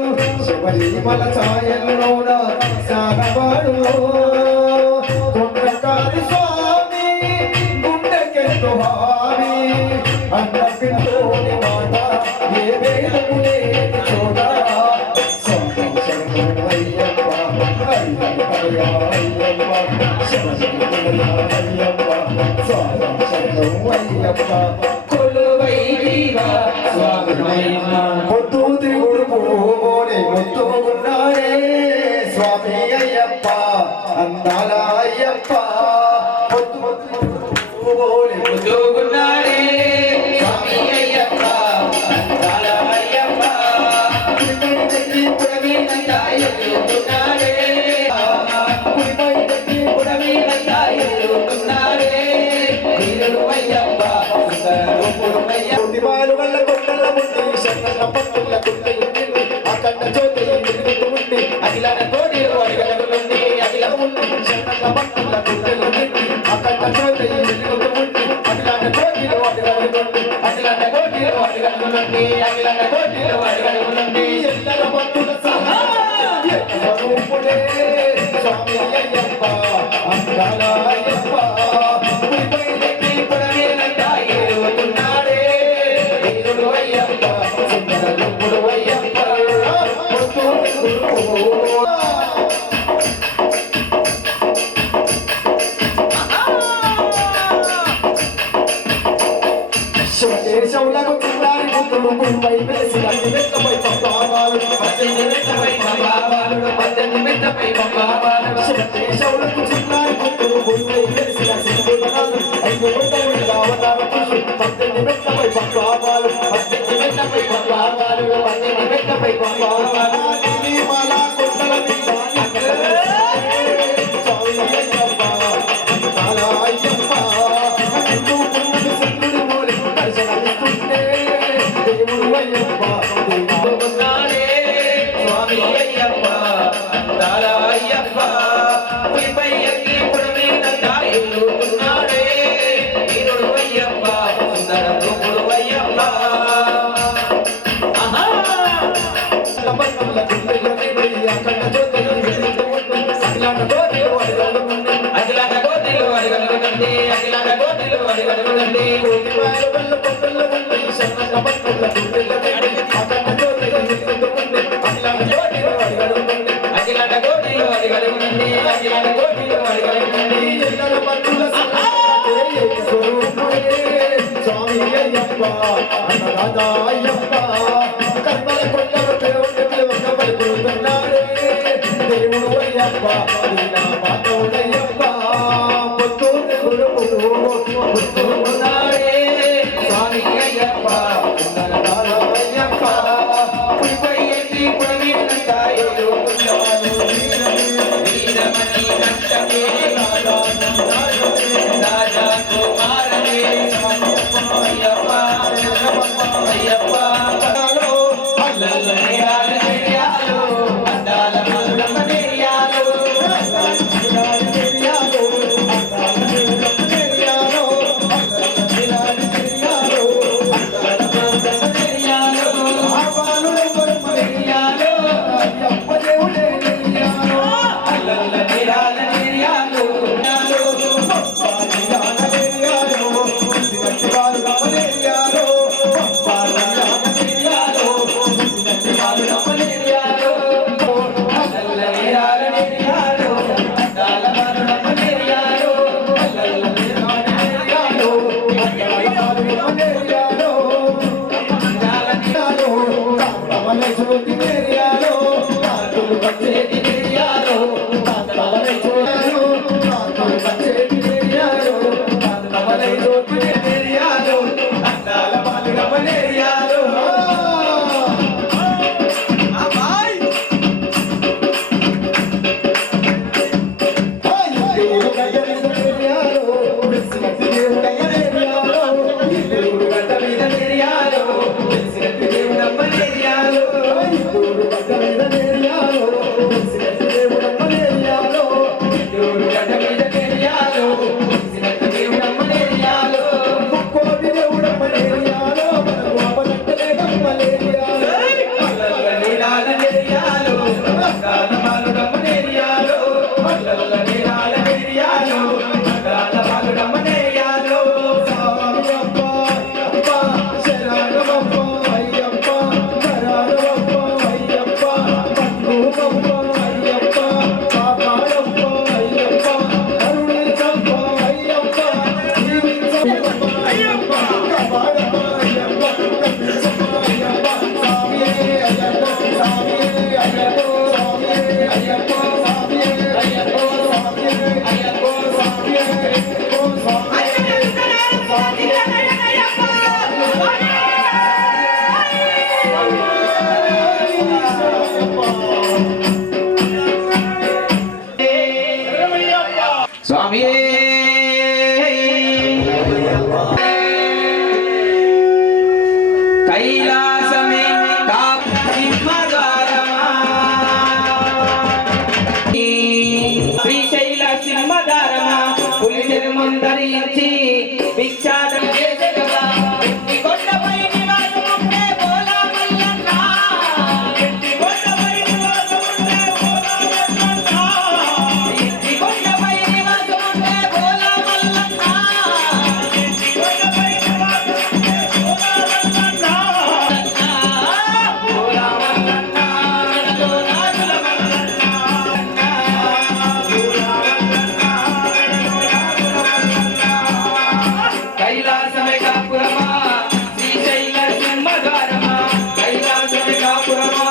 శబరిమల ఛాయల్లోన సానవాడు కొండకారి స్వామి గుండెకెంతో హామీ అన్న పిల్లోని మాట ఏ వేలకు లేని చోట స్వామి శరణం అయ్యప్ప కొలువైదివా స్వామి అయ్యప్ప పొద్దు తిరుగుడు పోనే మొత్తుకున్నాడే స్వామి అయ్యప్ప అందాల అయ్యప్ప పొద్దు పువ్వులే ముద్దుగున్నాడే స్వామి అయ్యప్ప అందాల అయ్యప్ప పులిపై తగ్గి పుడమినంతా ఎదుగుతున్నాడే పులిపై తగ్గి పుడమినంతా ఎదుగుతున్నాడే వీరుడు అయ్యప్ప సుందరరూపుడు అయ్యప్ప దివాలు వల్ల కొండల ఉండి శరణల పట్టుల కుంటయుండి అఖండ జ్యోతి వెలుగుతూ ఉండి అఖిలాన కోడిలు అడిగలుగుతుంది అఖిల ఉండి శరణల పట్టుల కుంటయుండి అఖండ జ్యోతి వెలుగుతూ ఉండి అఖిలాన కోడిలు అడిగలుగుతుంది అఖిలాన కోడిలు అడిగలుగుతుంది అఖిలాన కోడిలు అడిగలుగుతుంది ఎల్లర భక్తుల సహాయ స్వరూపుడే స్వామి అయ్యప్ప అందాల అయ్యప్ప పులిపై తగ్గి పుడమినంతా ఎదుగుతున్నాడే వీరుడు అయ్యప్ప సుందరరూపుడు అయ్యప్ప శివదేశంలకు చిన్నారి పుత్రుడు గురువై వెలిసిన నిమిత్తమై పంపావాలు శివదేశంలకు చిన్నారి పుత్రుడు గురువై వెలిసిన సింధునాలు 5 వందల అవతార పురుషుడు 10 నిమిత్తమై పంపావాలు మాలా కొండల మీద స్వామి అయ్యప్ప అందాల అయ్యప్ప నిన్ను పుణ్యుడు సింధుడి మూలి దర్శనమిస్తుంటే దేవుడు అయ్యప్ప దేవుడు స్వామి అయ్యప్ప అందాల అయ్యప్ప పులిపై ఎక్కి పుడమినంతా ఎదుగుతున్నాడే వీరుడు అయ్యప్ప సుందరరూపుడు అయ్యప్ప పట్టుల కుంటయుండి అఖండ జ్యోతి వెలుగుతూ ఉండి అఖిలాండ జ్యోతి అడగలుగుతుంది అఖిలాన కోటిలు అడిగలుగుతుంది అఖిలాన కోటిలు అడిగలుగుతుంది కోటివాయల వల్ల కొండల ఉండి శరణల పట్టుల కుంటయుండి అఖండ జ్యోతి వెలుగుతూ ఉండి అఖిలాండ జ్యోతి అడగలుగుతుంది అఖిలాన కోటిలు అడిగలుగుతుంది అఖిలాన కోటిలు అడిగలుగుతుంది ఎల్లర భక్తుల సహాయ స్వరూపుడే స్వామి అయ్యప్ప అన్నదాత అయ్యప్ప కర్మల కొండలు దేవుడు పలుకుతున్నాడే దేవుడు అయ్యప్ప నా మాతవుడయ్యప్ప పొత్తు ఉన్నాడే స్వామి అయ్యప్ప సుందరదాల అయ్యప్ప పులిపై ఎక్కి పుడమినంతా ఎదుగుతున్నాడు వీరమణి కంఠమే రాజా కుమారనే అయ్యప్ప అయ్యప్ప అల్లల్ల నేరాలు అందాల మల్లమ్మ నేర్యాలు ధరించి భిక్షాటన చేసేదవా ఎత్తి కొండపై నివాసం ఉండే బోలా మల్లన్న ఎత్తి కొండపై నివాసం ఉండే బోలా మల్లన్న ఎత్తి కొండపై నివాసం ఉండే బోలా మల్లన్న ఎత్తి కొండపై నివాసం ఉండే బోలా మల్లన్న బోలా మల్లన్న వెనలో నాగుల మల్లన్న కైలాసమే కాపురమా శ్రీశైల సింహధారమా కైలాసమే కాపురమా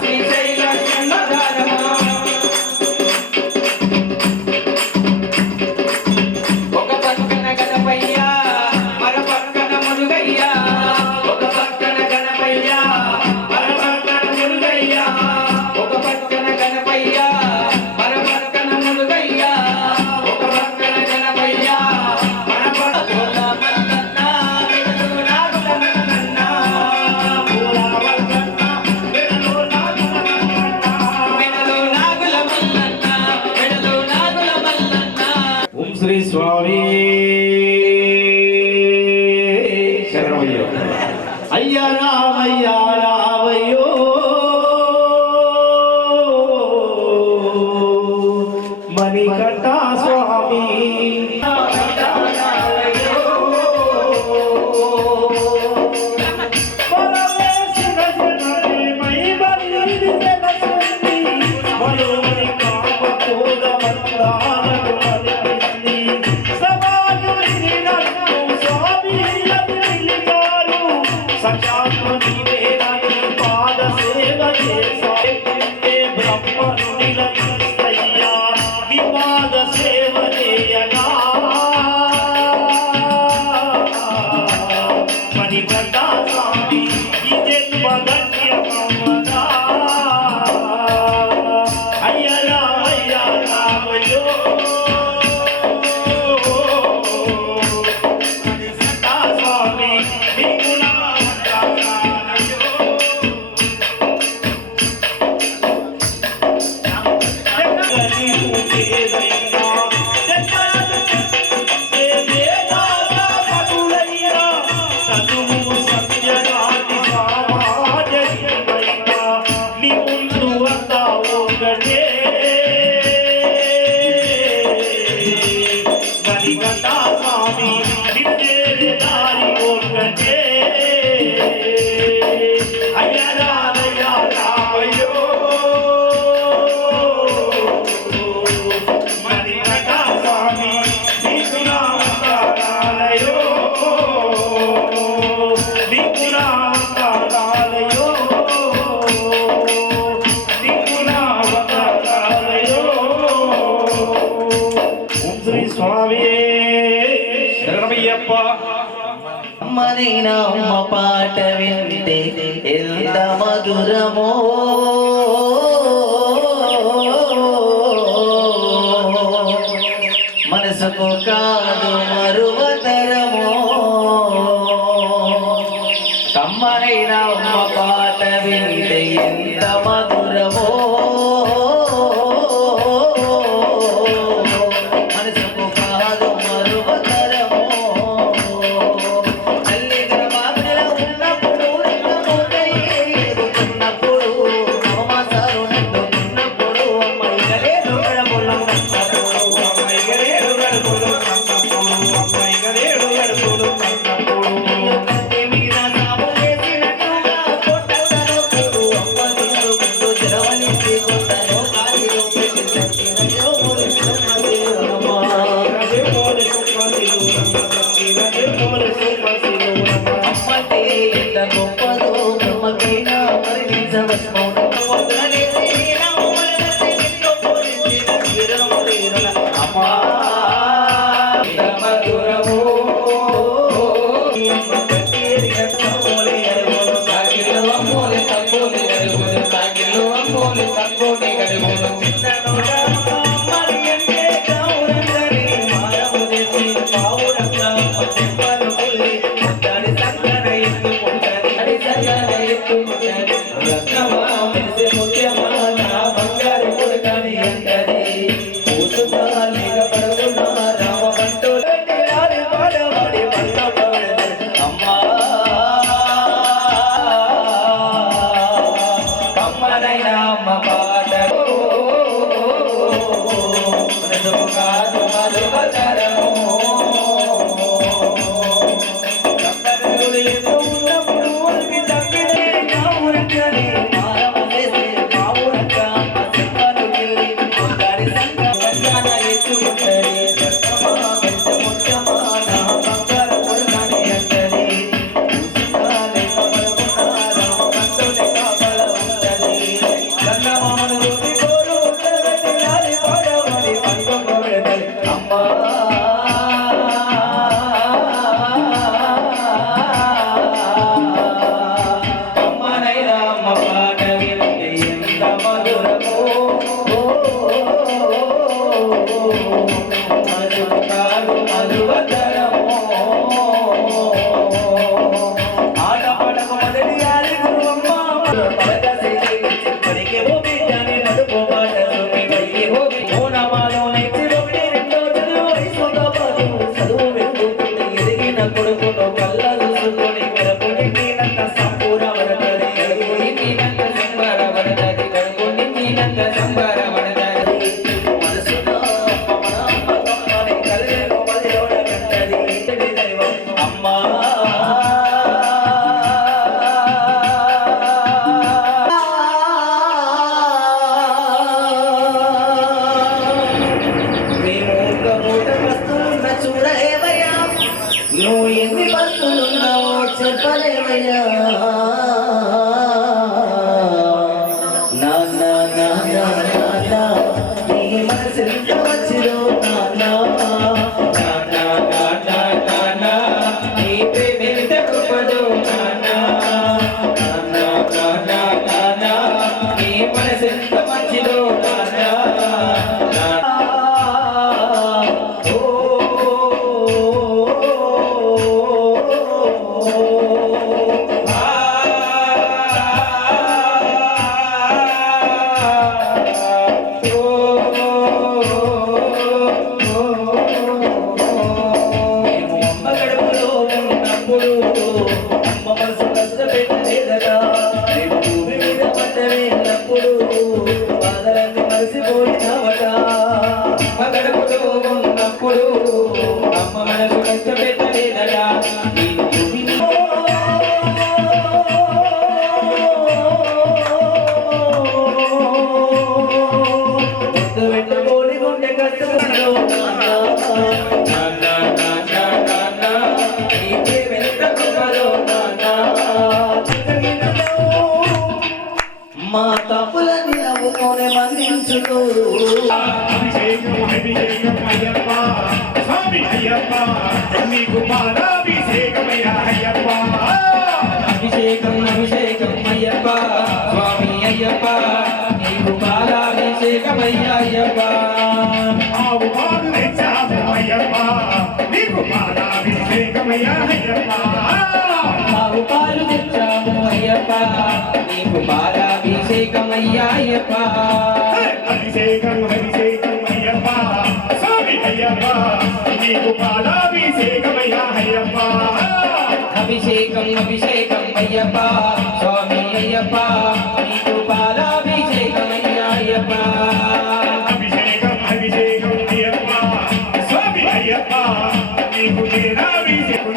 శ్రీశైల సింహధారమా ఒక పక్కన గణపయ్య మర పక్కన మురుగయ్య ఒక పక్కన గణపయ్య మర పక్కన మురుగయ్య ఒక పక్కన గణపయ్య మర పక్కన మురుగయ్య ఒక పక్కన గణపయ్య మర పక్కన మల్లన్న వెనులు నాగుల మల్లన్న బోలా మల్లన్న వెనులు నాగుల మల్లన్న వెనులు నాగుల మల్లన్న వెనులు నాగుల మల్లన్న ఓం శ్రీ స్వామి శరణమయ్య. అయ్యా రావయ్యో మణికంఠ స్వామి పరమేశ్వర జనమే మహిమనిధి తెలుసుంది. వయోని కామకోద మందారకు మదిపింది. సమాజుని నన్ను స్వామి అని పిలిచారు. సఖ్యాత్మ నీవేనని పాద సేవ చేసే బ్రహ్మను నిలదీస్తయ్యా నీ పాద సేవ చేయగా మణికంఠ స్వామి ఈ జన్మ ధన్యమవదా. అయ్య రామయ్యో మణికంఠ స్వామి నీకు నా వందనాలయ్యో. మణికంఠ స్వామి నీకు నా వందనాలయ్యో నీకు నా వందనాలయ్యో నీకు నా వందనాలయ్యో. ఓం శ్రీ స్వామి శరణమయ్యప్ప. అమ్మనైనా అమ్మ పాట వింటే ఎంత మధురమో మనసుకు కాదు మరువతరమో అమ్మనైనా అమ్మ పాట వింటే ఎంత మధురమో మనసుకు కాదు మరువతరమో తల్లి గర్భాన ఉన్నప్పుడు ఎదుగుతున్నప్పుడు నవమాసాలు నిండుతున్నప్పుడు అమ్మ ఇగలేదు గడపలో ఉన్నప్పుడు అమ్మ ఇగలేదు గడపలో నీకు పాలాభిషేకమయ్యా అయ్యప్ప అభిషేకం అభిషేకం అయ్యప్ప స్వామి అయ్యప్ప నీకు పాలాభిషేకమయ్యా అయ్యప్ప ఆవు పాలు తెచ్చాము అయ్యప్ప నీకు పాలాభిషేకమయ్యా అయ్యప్ప ఆవు పాలు తెచ్చాము అయ్యప్ప నీకు పాలాభిషేకమయ్యా అయ్యప్ప అభిషేకం అభిషేకం అయ్యప్ప స్వామి అయ్యప్ప నీకు పాలాభిషేకమయ్యా అయ్యప్ప అభిషేకం అభిషేకం అయ్యప్ప స్వామి అయ్యప్ప నీకు పాలాభిషేకమయ్యా అయ్యప్ప అభిషేకం అభిషేకం అయ్యప్ప స్వామి అయ్యప్ప నీకు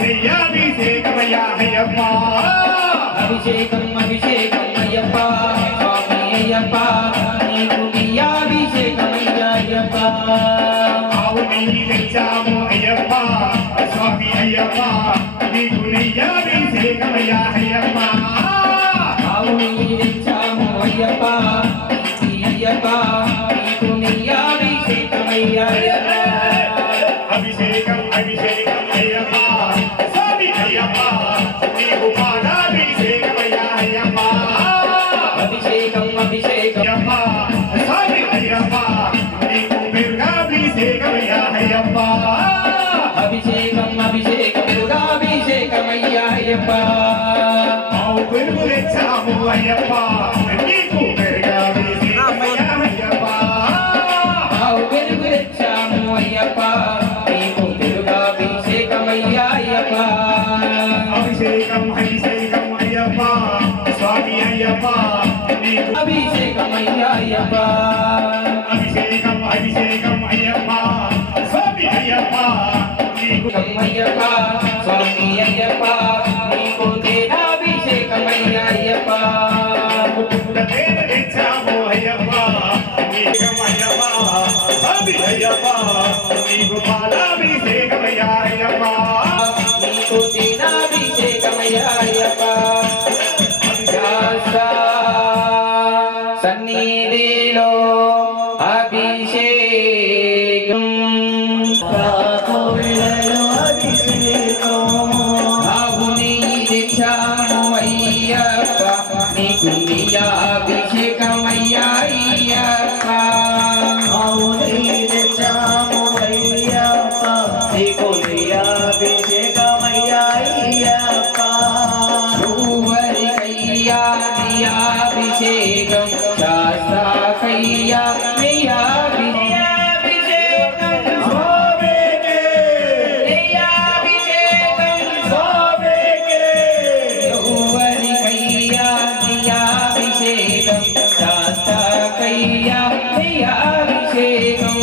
నెయ్యాభిషేకమయ్యా అయ్యప్ప అభిషేకం అభిషేకం అయ్యప్ప స్వామి అయ్యప్ప నీకు నెయ్యాభిషేకమయ్యా అయ్యప్ప ఆవు నెయ్యి తెచ్చాము అయ్యప్ప స్వామి అయ్యప్ప నీకు నెయ్యాభిషేకమయ్యా అయ్యప్ప ఆవు నెయ్యి తెచ్చాము అయ్యప్ప అయ్యప్ప నీకు నెయ్యాభిషేకమయ్యా అయ్యప్ప అభిషేకం అభిషేకం అయ్యప్ప స్వామి అయ్యప్ప నీకు పాదాభిషేకమయ్యా అయ్యప్ప అభిషేకం అభిషేకం అయ్యప్ప స్వామి అయ్యప్ప నీకు మెరుగాభిషేకమయ్యా అయ్యప్ప అభిషేకం అభిషేకం దుర్గాభిషేకమయ్యా అయ్యప్ప ఆవు పెరుగు తెచ్చాము అయ్యప్ప నీకు మెరుగాభిషేకమయ్యా అయ్యప్ప ఆవు పెరుగు తెచ్చాము అయ్యప్ప నీకు దుర్గాభిషేకమయ్యా అయ్యప్ప అభిషేకం అభిషేకం అయ్యప్ప స్వామి అయ్యప్ప నీకు అభిషేకమయ్యా అయ్యప్ప అభిషేకం అభిషేకం అయ్యప్ప స్వామి అయ్యప్ప నీకు అయ్యప్ప స్వామి అయ్యప్ప నీకు తేనాభిషేకమయ్యా అయ్యప్ప తేన తెచ్చాము అయ్యప్ప నీకు అయ్యప్ప స్వామి అయ్యప్ప నీకు పాలాభిషేకమయ్యా అయ్యప్ప నీకు తేనాభిషేకమయ్యా అయ్యప్ప శాస్త్ర సన్నిధిలో అభిషేకం ఆవుని తెచ్చాము అయ్యప్ప నీకు అభిషేకమయ్యా అయ్యప్ప ఎవరికయ్యా అభిషేకం శాస్త్రకయ్యా అభిషేకం ఎవరికయ్యా అభిషేకం శాస్త్రకయ్యా అభిషేకం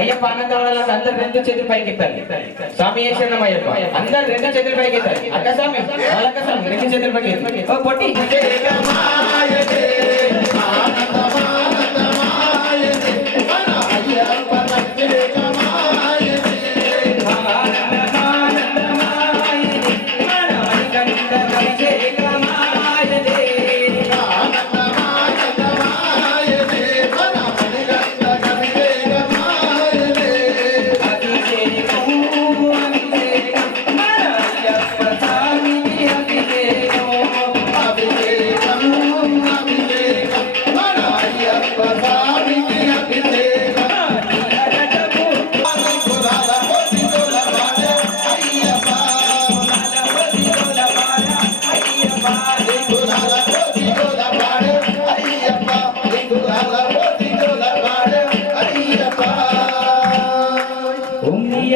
అయ్యప్ప ఆనందం అందరు రెండు చేతులు పైకి ఎత్తాలి. స్వామి శరణం అయ్యప్ప అందరు రెండు చేతులు పైకి ఎత్తాలి. అక్క స్వామి వాళ్ళక్క స్వామి రెండు చేతులు పైకి ఎత్తాలి. ఓ పొట్టి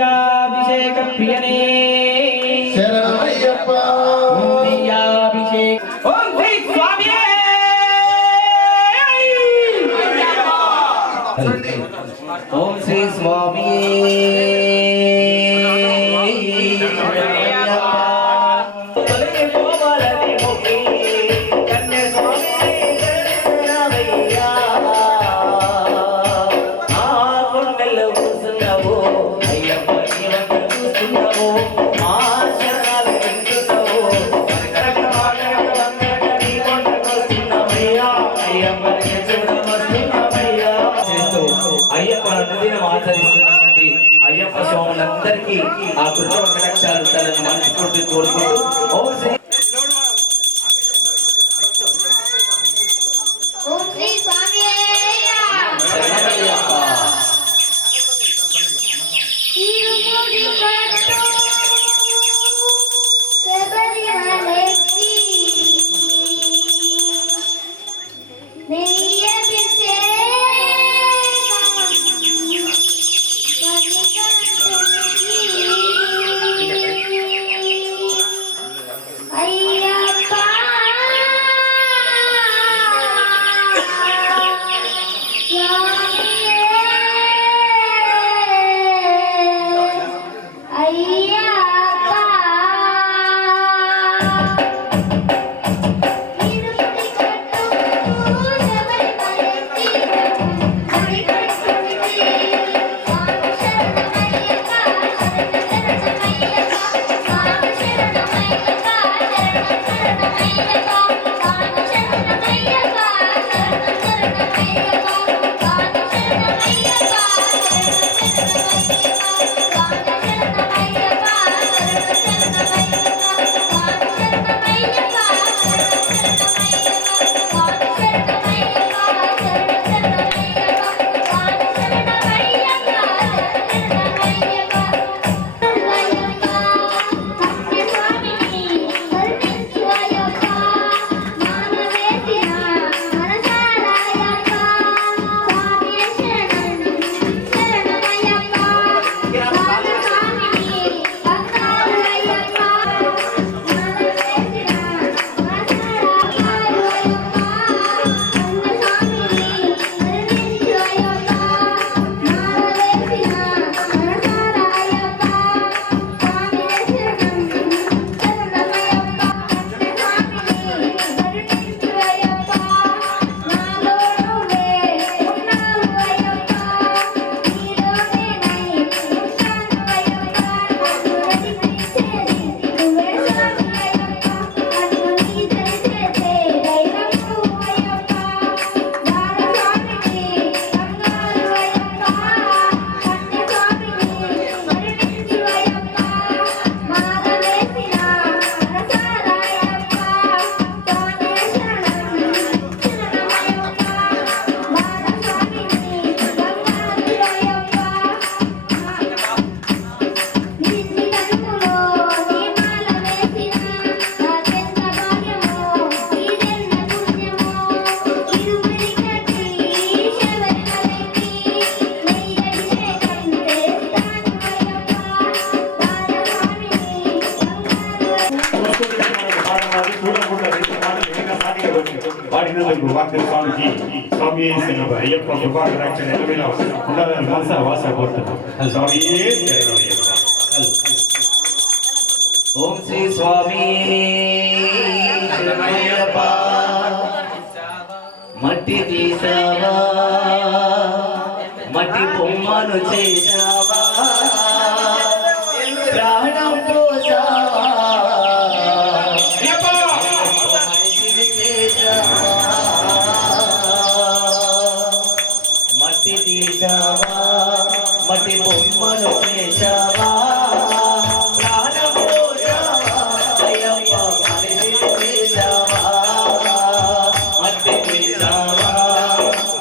అభిషేక ప్రియనే శరణమయ్యప్ప అభిషేక్ ఓం శ్రీ స్వామి ఓం శ్రీ స్వామి అయ్యప్ప దినం ఆచరిస్తున్నటువంటి అయ్యప్ప స్వాములందరికీ ఆ కృష్ణ కటాక్షాలు తనను మనసుకుంటూ కోరుకుంటూ ఓం శ్రీ ఓం శ్రీ స్వామి అది చూడకుండా రెండు మాటలు ఏకసారిగా వాడినందుకు వాక్య స్వామికి స్వామి అయ్యప్ప కృపాకరాక్షణ ఎల్లవేళ ఉండాలని మనసా వాస కోరుతున్నాను. స్వామి ఓం శ్రీ స్వామి శరణమయ్యప్ప. మట్టి తీసావా, మట్టి బొమ్మను చేసావా, ప్రాణం పోసావా, మనిషిని చేసావా. మట్టి తీసావా, మట్టి బొమ్మను చేసావా, ప్రాణం పోసావా, అయ్యప్ప మనిషిని చేసావా. మట్టి తీసావా,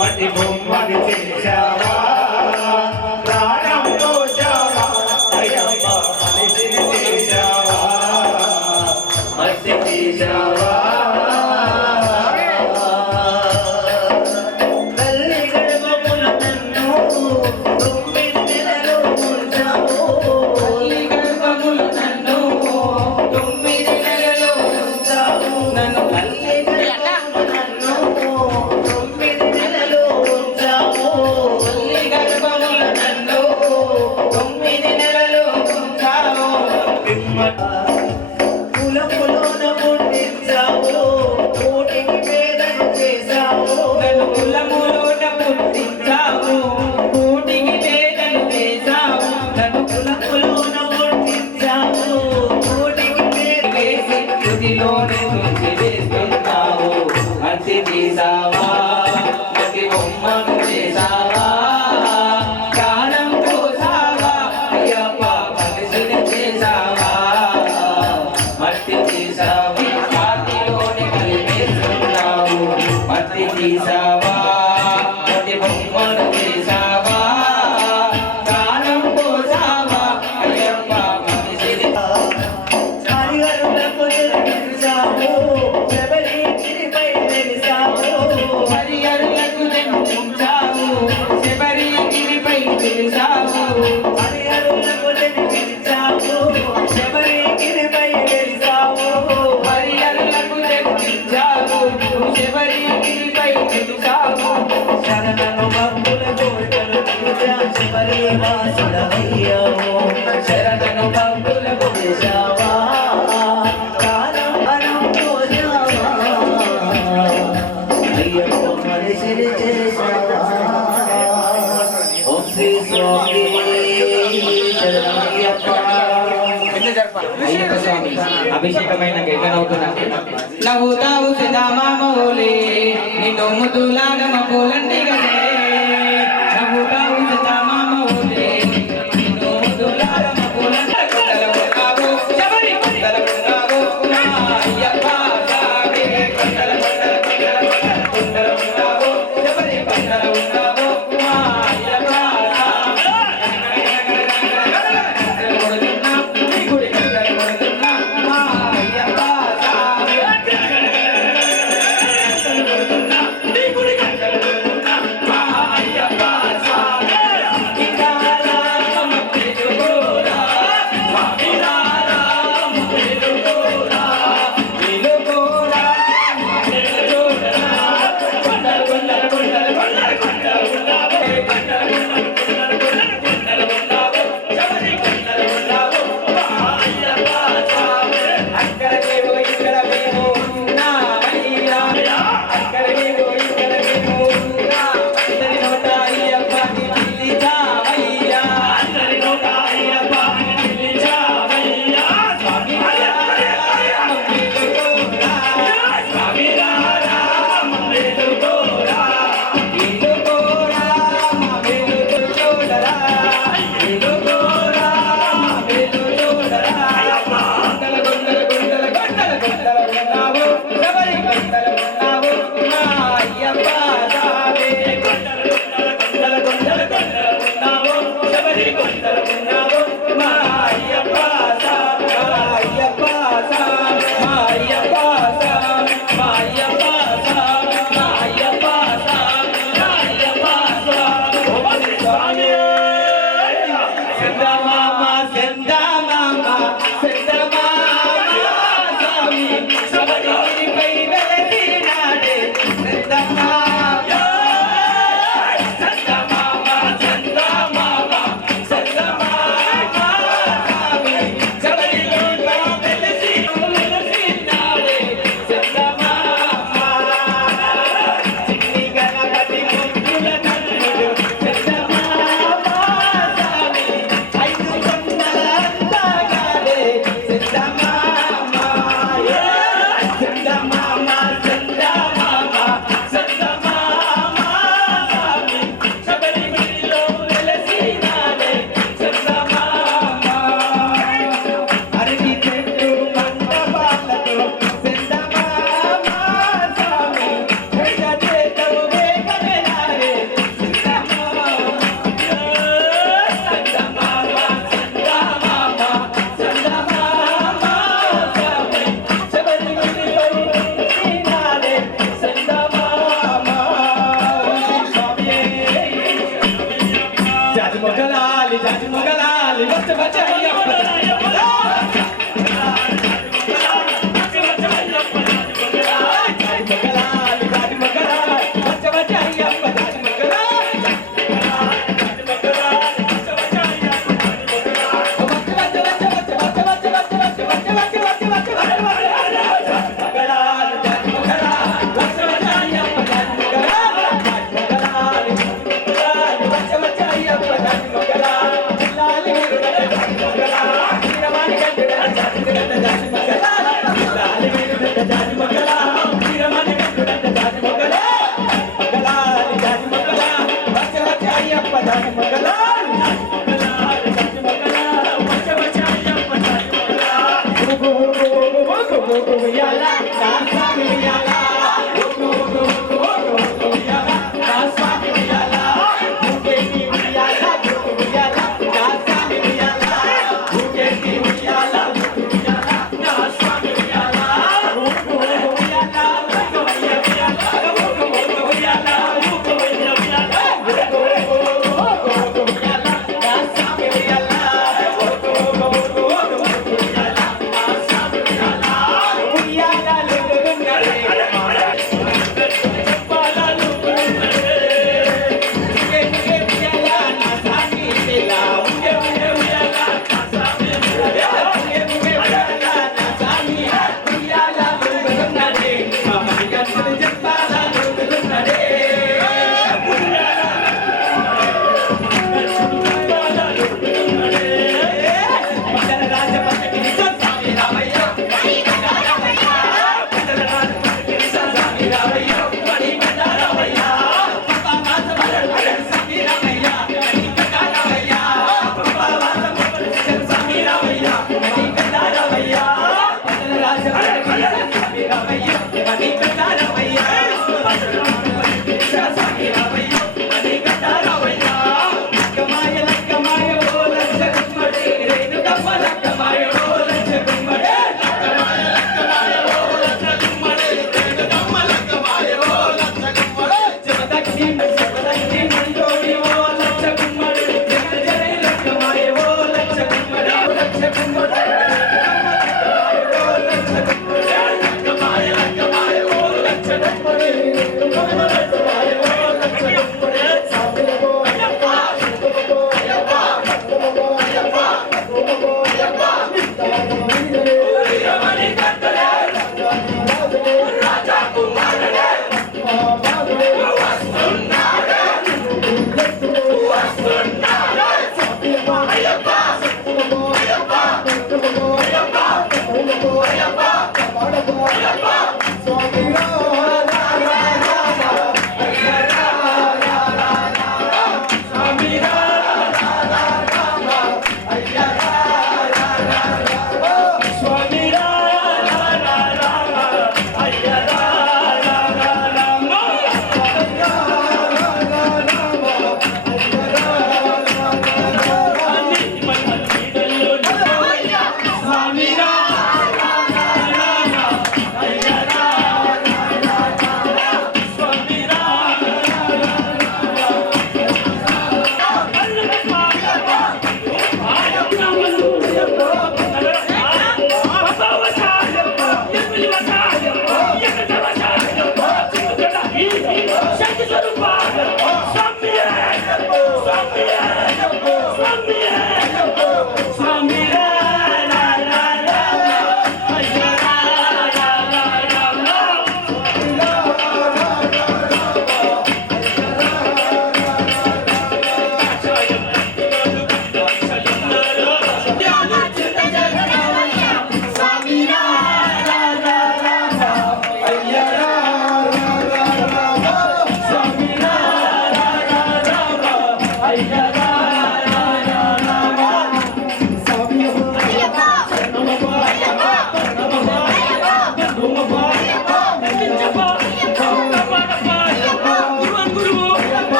మట్టి బొమ్మని చేశావా, ప్రాణం పోశావా, అయ్యప్ప మనిషిని చేశావా, మట్టి తీసావా. తల్లి గర్భమున నన్ను 9 నెలలు ఉంచావు. తల్లి గర్భములో నన్ను 9 నెలలు ఉంచావు. నన్ను తల్లి గర్భమున నన్ను 9 నెలలు ఉంచావు. తల్లి గర్భములో నన్ను 9 నెలలు ఉంచావు. కులములోన పుట్టించావు, కోటికి పేదను చేశావు. నన్ను కులములోన పుట్టించావు, కూటికి పేదలు చేశావు. నన్ను కులములోన పుట్టించావు, కోటికి పేదను వేసి తుదిలోనే తుంచి వేస్తున్నావు. మట్టి తీసావా, మట్టి బొమ్మను చేసావా, ప్రాణం పోసావా, అయ్యప్ప మనిషిని చేసావా. మట్టి తీసావా, మాటిలోనే కలిపేస్తున్నావు. మట్టి తీసావా, మట్టి బొమ్మను చేసావా, ప్రాణం పోసావా, అయ్యప్ప మనిషిని హరిహరులకు జన్మించావు, శబరిగిరిపై వెలిసావు. హరిహరులకు జన్మించావు, శబరిగిరిపై వెలిసావు. హరిహరులకు జన్మించావు, శబరిగిరిపై వెలిసావు. హరిహరులకు జన్మించావు, శబరిగిరిపై వెలిసావు. శరణను భక్తుల కోరికలు తీర్చా శబరివాసుడవయ్యావు. శరణను భక్తులకు చేశావా, ప్రాణం అనం పోసావా, అయ్యప్ప మనిషిని చేశావా. ఓం శ్రీ స్వామి శరణమయ్యప్ప. అయ్యప్ప స్వామి అభిషేకమైన గెట్టనవుతున్నా నవ్వుతావు సిదామామోలే నిన్ను ముద్దులాడమ పూలంటి గదే. నవ్వుతావు సిదామామోలే నిన్ను ముద్దులాడమ పూలంటి కొండలు ఉన్నావు, శబరి కొండలు ఉన్నావు, నా అయ్యప్ప స్వామి కొండలు కొండలు కొండలు కొండలు ఉన్నావు, శబరి కొండలు ఉన్నావు, నా అయ్యప్ప నీ గుడి గంటలు కొడుతున్నా, మా ఉయ్యాల నా స్వామి ఉయ్యాల ఉయ్యాల నా స్వామి ఉయ్యాల ఊగేటి ఉయ్యాల ఉయ్యాల నా స్వామి ఉయ్యాల ఊగేటి ఉయ్యాల ఉయ్యాల నా స్వామి ఉయ్యాల ఉయ్యాల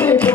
Thank you.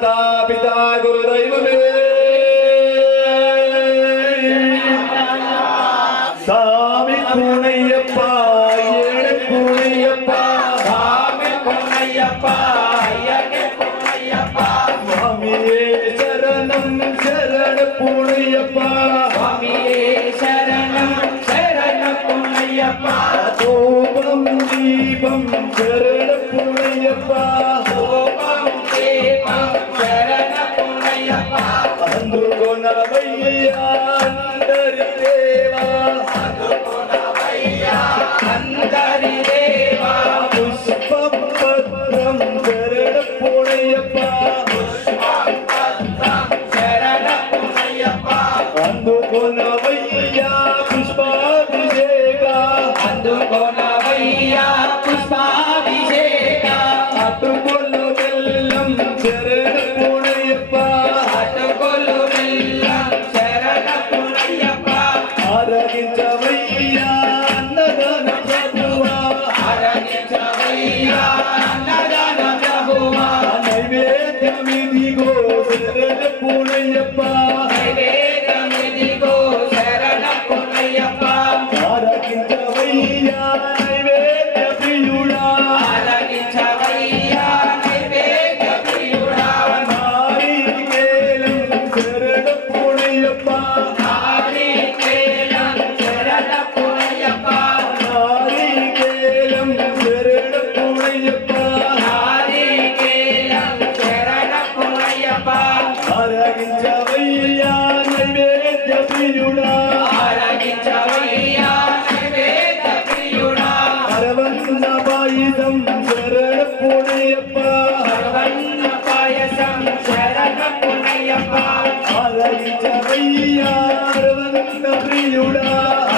మాతా పితా గురుదైవమే சாமி குணையப்பா ஏழு குணையப்பா சாமி பொன்னையப்பா ஐயனே பொன்னையப்பா சுவாமியே சரணம் சரண புனையப்பா சுவாமியே சரணம் சரண பொன்னையப்பா தூபம் தீபம் சரண புனையப்பா ஓம் தேவம் சரண பொன்னையப்பா అందుకొనవయ్యా అందరి దేవా అందరి దేవా పుష్పం పత్రం శరణ పుణయ్యప్పా శరణ పొన్னைయప్పా అందుకొనవయ్యా పుష్పాభిషేక అందుకొనవయ్యా పుష్పాభిషేక అటుకొల్ల బెల్లం శరణ పుణయ్యప్పా అటుకొలు బెల్లం శరణ పొన్னைయప్పా ఆరగించవయ్యా అన్నదాన ప్రభువా ఆరాధించవయ్యా అన్నదాన ప్రభువా నైవేద్యమిదిగో శరణ పుణయ్యప్పా నైవేద్యమిదిగో శరణ పొన్னைయప్పా ఆరగించవయ్యా నైవేద్య ప్రియుడా ఆరాధించవయ్యా నైవేద్య ప్రియుడా నారికేలం శరణ పుణయ్యప్పా నారికేలం శరణ పొన్னைయప్పా నారికేలం శరణ పుణయ్యప్పా నారికేలం శరణ పొన్னைయప్పా ఆరగించవయ్యా నైవేద్య ప్రియుడా ఆరాధించవయ్యా నైవేద్య ప్రియుడా అరవన్న పాయిదం శరణ పుణయ్యప్పా సర్వన్న పాయసం శరణ పొన్னைయప్పా ఆరగించవయ్యా అరవన్న ప్రియుడా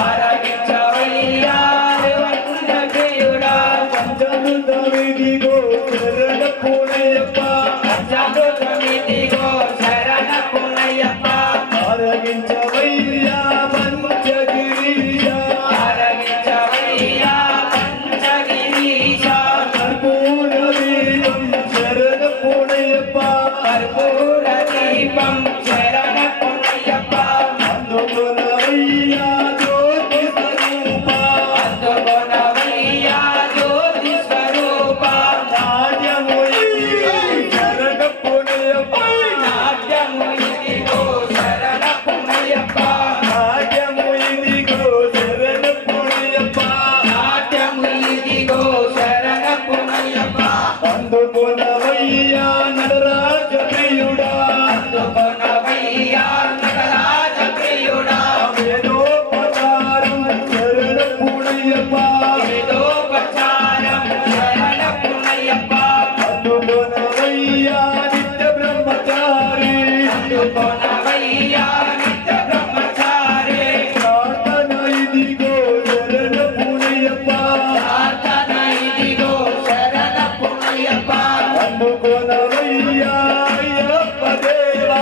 ఆరాధించవయ్యా సర్వన్న ప్రియుడా పంచమృతమిదిగో శరణ పుణయ్యప్పా పంచామృతమిదిగో శరణ పొన్னைయప్పా ఆరగించవయ్యా పంచగిరీశ ఆరాధించవయ్యా పంచగిరీశ కర్పూర దీపం శరణ పుణయ్యప్పా కర్పూర దీపం శరణ పొన్னைయప్పా అందుకొనవయ్యా జ్యోతి స్వరూపా అందుకొనవయ్యా జ్యోతి స్వరూపా నాట్యము శరణ పుణయ్యప్పా నాట్యము ఇదిగో శరణ పొన్னைయప్పా నాట్యము ఇదిగో శరణ పుణయ్యప్పా నాట్యము ఇదిగో శరణ పొన్னைయప్పా అందుకొనవయ్యా నటరాజ ప్రియుడా అందుకొనవయ్యా నగరాజ ప్రియుడా వేదోపచారం శరణ పుణయ్యప్పా వేదోపచారం శరణ పొన్னைయప్పా అందుకొనవయ్యా నిత్య బ్రహ్మచారి అందుకొనవయ్యా నిత్య బ్రహ్మచారి ప్రార్థన ఇదిగో శరణ పుణయ్యప్పా ప్రార్థన ఇదిగో శరణ పొన్னைయప్పా అందుకొనవయ్యా అయ్యప్ప దేవా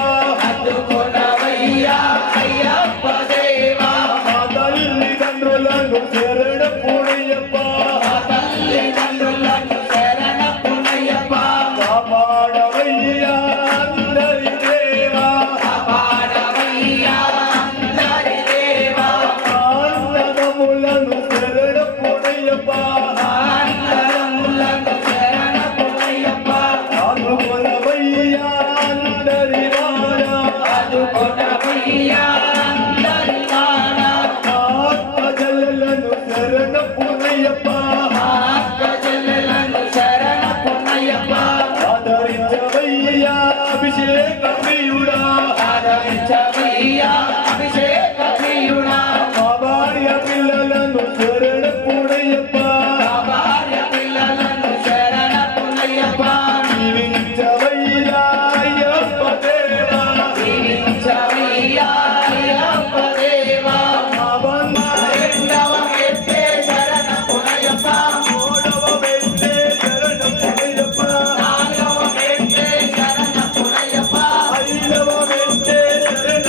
అందుకొనవయ్యా అయ్యప్ప దేవా మా తల్లిదండ్రులను శరణ పుణయ్యప్పా మా తల్లిదండ్రులను శరణ పొన్னைయప్పా కాపాడవయ్యా అందరి దేవా కాపాడవయ్యా అందరి దేవా ఆనందములను శరణ పుణయ్యప్పా అందరములను శరణ పొన్னைయప్పా అందుకొనవయ్యా అందరి వాడా అందుకొనవయ్యా అందరి వాడ ఆత్మజలను శరణ పుణయ్యప్పా ప్రజలను శరణ పొన్னைయప్పా ఆదరించవయ్యా అభిషేక ప్రియుడా ఆదరించవయ్యా అభిషేక ప్రియుడా మా భార్య పిల్లలను శరణ పుణయ్యప్పా నా భార్య పిల్లలను శరణ పొన్னைయప్పా జీవించవయ్యా అయ్యప్ప దేవా దీవించవయ్యా అయ్యప్ప దేవా మా బంధ రెండవ మెట్టే శరణ పొన్னைయప్పా మూడవ మెట్టే శరణ పుణయ్యప్పా నాలుగవ మెట్టే శరణ పొన్னைయప్పా ఐదవ మెట్టే శరణ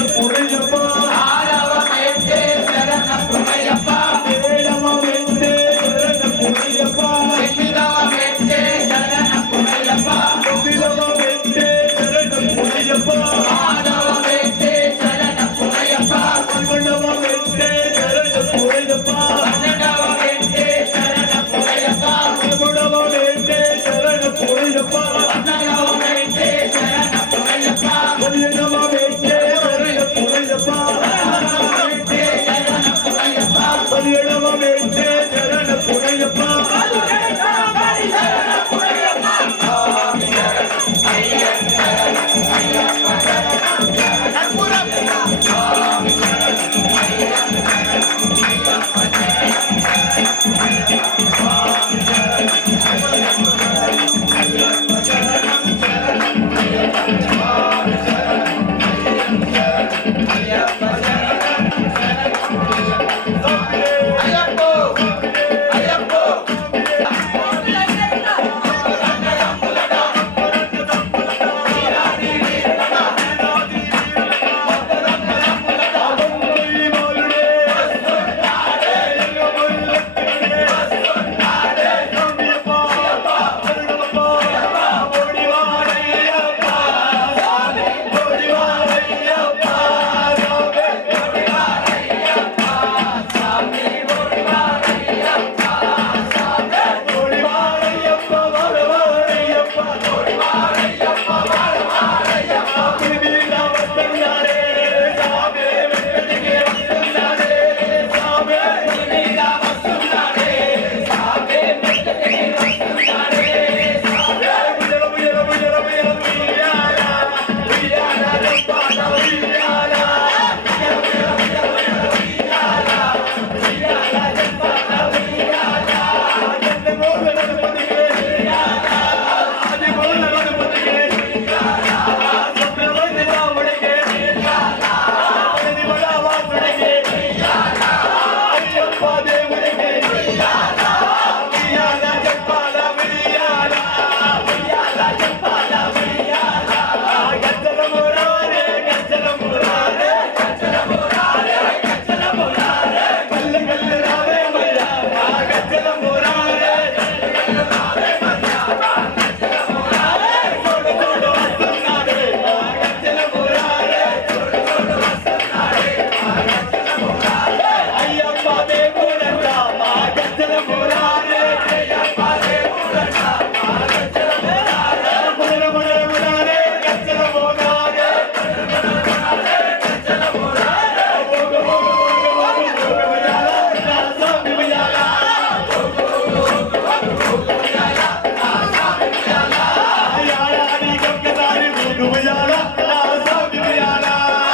ఉయ్యాల నా స్వామి ఉయ్యాల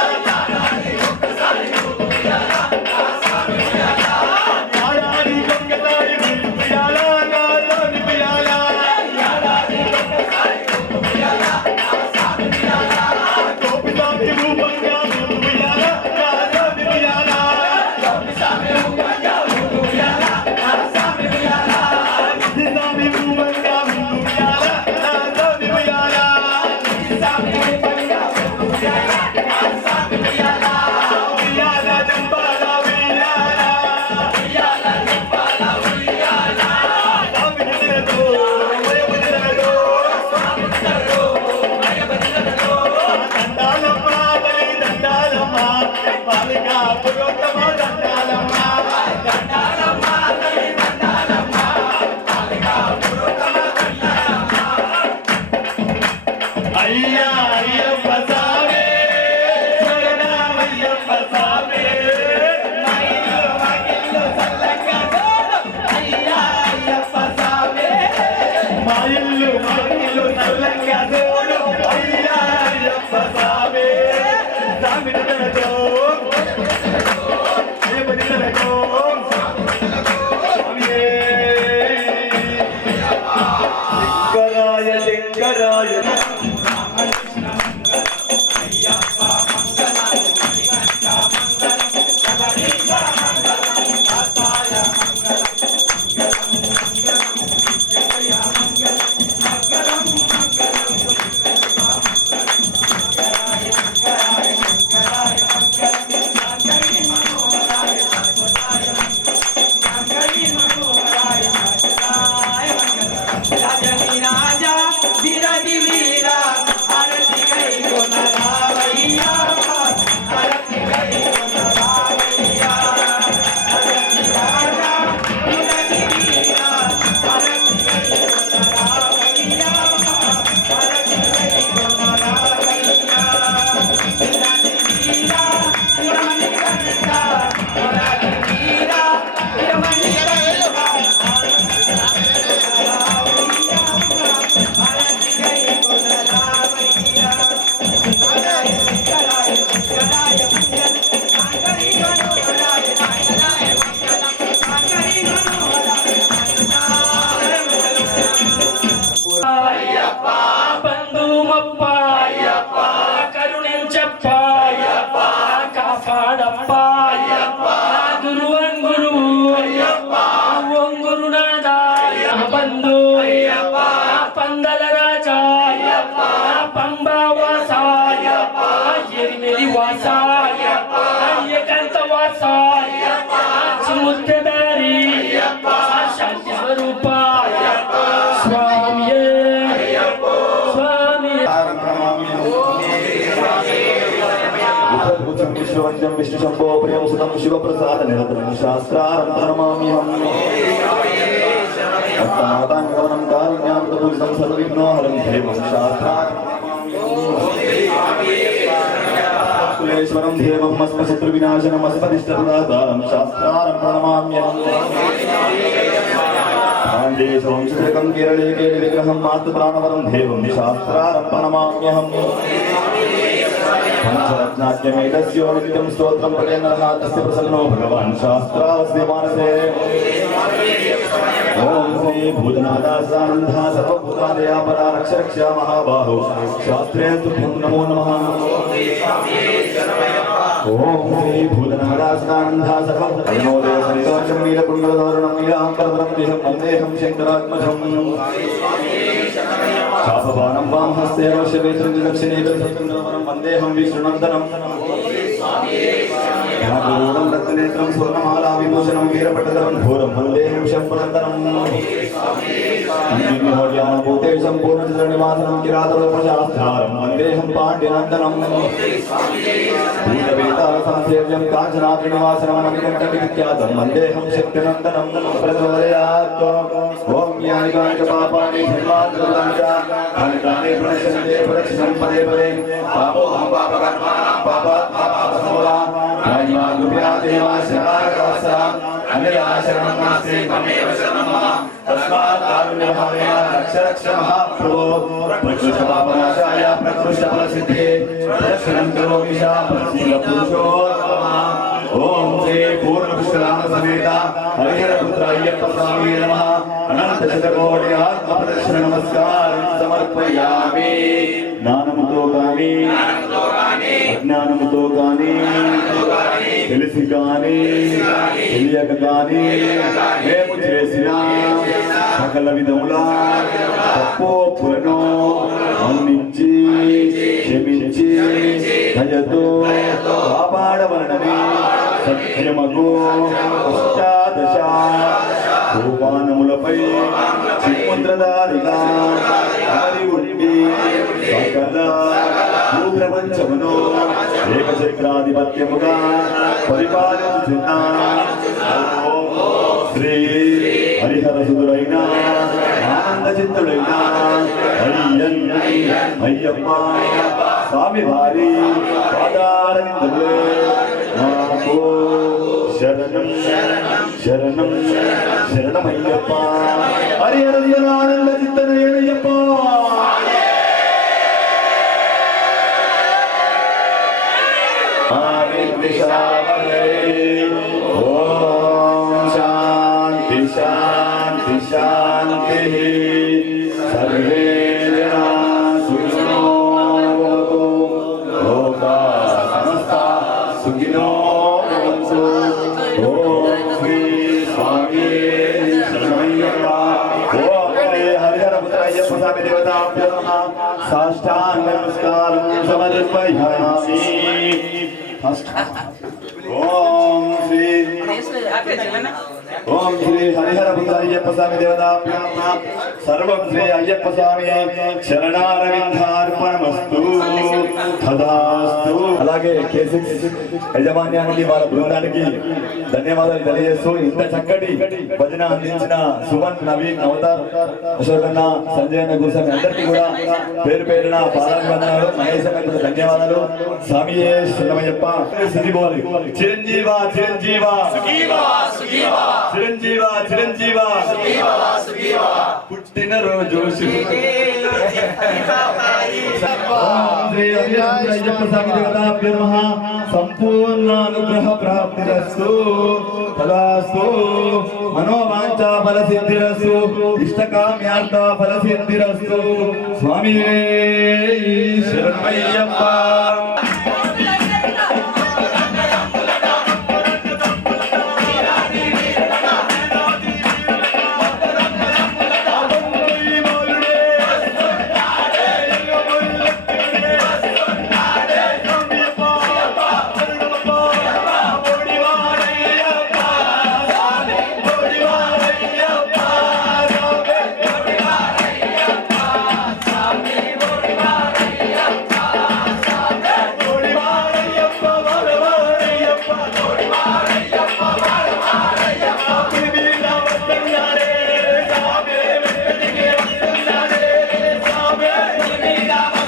యాడాది ఒక్కసారి ఉయ్యాల నా స్వామి ఉయ్యాల గోపిస్వామి రూపంగా ఉయ్యాల నా స్వామి ఉయ్యాల స్వామి రూపంగా ఉయ్యాల నా స్వామి ఉయ్యాల ఉయ్యాల జంపాల ఉయ్యాల స్వామి నిలతో వయబుదలతో దండాలమ్మ తల్లి దండాలమ్మ బాలిక పురోత్తమ దండాలమ్మ అయ్యా అయ్యప్ప స్వామి శరణమయ్యప్ప స్వామి మా ఇల్లు చల్లగా చూడు అయ్యా అయ్యప్ప స్వామి స్వామి నిలతో నిలతో శంకరాయ శంకరాయ రాజా విరది వీర అరతి గై కొనరావయ్యా అరతి గై కొనరావయ్యా అరతి రాజా విరది వీర అరతి గై కొనరావయ్యా అరతి గై కొనరావయ్యా విరది వీర విరమణి కంట విరది వీర విరమణి కంట బంధుమప్ప కరుణించప్ప కాపాడప్ప గురువంగురు ఒంగురు నాదా బంధు పందల రాజా పంబా వాస ఎరిమెలి వాస ఏకాంత వాస ముఖ్యదారి శాంతి స్వరూప స్వామియే స్వామి విశ్వవంద్యం విష్ణు శంభో ప్రియం సుతం శివప్రసాద నిరతరం శాస్త్రారం ప్రణమామ్యహం అత్తాతాంగవనం కారుణ్యామృతపూజితం సర్వవిఘ్నోహరం దేవం శాస్త్రారం కులేశ్వరం దేవం అస్మశత్రు వినాశనం అస్మదిష్టదాతారం శాస్త్రారం ప్రణమామ్యహం వంశకం కేరళే కేలి విగ్రహం మాతృ ప్రాణవరం దేవం శాస్త్రారం ప్రణమామ్యహం పంచరత్నాట్యమేతస్యో నిత్యం స్తోత్రం పఠేన్ నరః తస్య ప్రసన్నో భగవాన్ శాస్త్రావస్య మానసే ఓం శ్రీ భూతనాథాసానందః సర్వభూతాదయాపరా రక్ష రక్ష మహాబాహో శాస్త్రే తుభ్యం నమో నమః ఓం శ్రీ భూతనాథాసానందః సర్వభూతనోదయ సంతోషం నీలకుండలధోరణం నీలాంబరధరం దేహం వందేహం శంకరాత్మజం శాపబాణం వాం హస్తే రోషవేత్రం దక్షిణే దక్షిణవరం వందేహం విష్ణునందనం నాగరూఢం రత్ననేత్రం స్వర్ణమాలా విభూషణం వీరపట్టధరం ఘోరం వందేహం శంభనందనం భూతేశం పూర్ణచంద్రనివాసనం కిరాతరూపశాస్త్రారం వందేహం పాండ్యనందనం భూతవేతాలసంసేవ్యం కాంచనాద్రినివాసనం మణికంఠవిఖ్యాతం వందేహం శక్తినందనం ప్రచోదయాత్ ఓం యాని కాని పాపాని ధర్మాద్రతాంచ కాని ప్రణశ్యంతే ప్రదక్షిణం పదే పదే పాపోహం పాపకర్మాణం పాపాత్మా పాపసమూలా మహిమా గుప్యా దేవా శరణాగతవత్స అన్యదా శరణం నాస్తి नमस्ते त्वमेव शरणं मम तस्मात् कारुण्यभावेन रक्ष रक्ष महाप्रभो प्रकृष्टपापनाशाय प्रकृष्टफलसिद्धे प्रदक्षिणं करोमि शापशीलपुरुषोत्तमः ओम श्री पूर्णपुष्कराम समेत हरिहरपुत्र अय्यप्प स्वामी नमः अनंत शतकोटि आत्मप्रदक्षिण नमस्कार समर्पयामि ज्ञानमुतो गानि अज्ञानमुतो गानि తెలిసి గాని తెలియక గాని మేము చేసిన సకల విధముల తప్పులను మన్నించి క్షమించి దయతో కాపాడవలనని సత్యమగు అష్టాదశ సోపానములపై చిముద్రధారిగా అమరి ఉండి సకల భూప్రపంచమును ఏకచక్రాధిపత్యముగా పరిపాలించుచున్న శ్రీ హరిహర సుదురైన ఆనంద చిత్తుడైన అయ్యప్ప స్వామి వారి పాదారవిందములే నాకు శరణం శరణం శరణమయ్యప్ప హరిహర ఆనంద చిత్తనయ్యప్ప ओम शांति शांति शांति सर्वे जना सुखिनो भवन्तु लोका समस्ता सुखिनो भवन्तु ओम श्री स्वामी शरणमయ్యప్ప ओम हरिहर पुत्र अय्यप्प स्वामी देवताभ्यो नमः साष्टांग नमस्कारं समर्पयामि ओम श्री हरिहर पुत्र अय्यप्प स्वामी देवताभ्यो नमः सर्वं श्री अय्यप्प स्वामी शरणारविंदार्पणमस्तु तदास्तु అలాగే K6 యజమాన్యానికి వాళ్ళ బృందానికి ధన్యవాదాలు తెలియజేస్తూ ఇంత చక్కటి భజన అందించిన సుమన్ నవీన్ అవతార్ అశోకన్న సంజయ్ అన్న గురుస్వామి అందరికీ కూడా పేరు పేరున పాదాభివందనాలు మహేష్ అన్నకు ధన్యవాదాలు స్వామియే శరణమయ్యప్ప సిద్ధిబోలి చిరంజీవ చిరంజీవ చిరంజీవ చిరంజీవ పుట్టిన రోజు అయ్యప్ప స్వామి దేవతాభ్యో నమః సంపూర్ణ అనుగ్రహ ప్రాప్తిరస్తు తదాస్తు మనోవాంఛ ఫల సిద్ధిరస్తు ఇష్టకామ్యార్థ ఫల సిద్ధిరస్తు స్వామి శరణమయ్యప్ప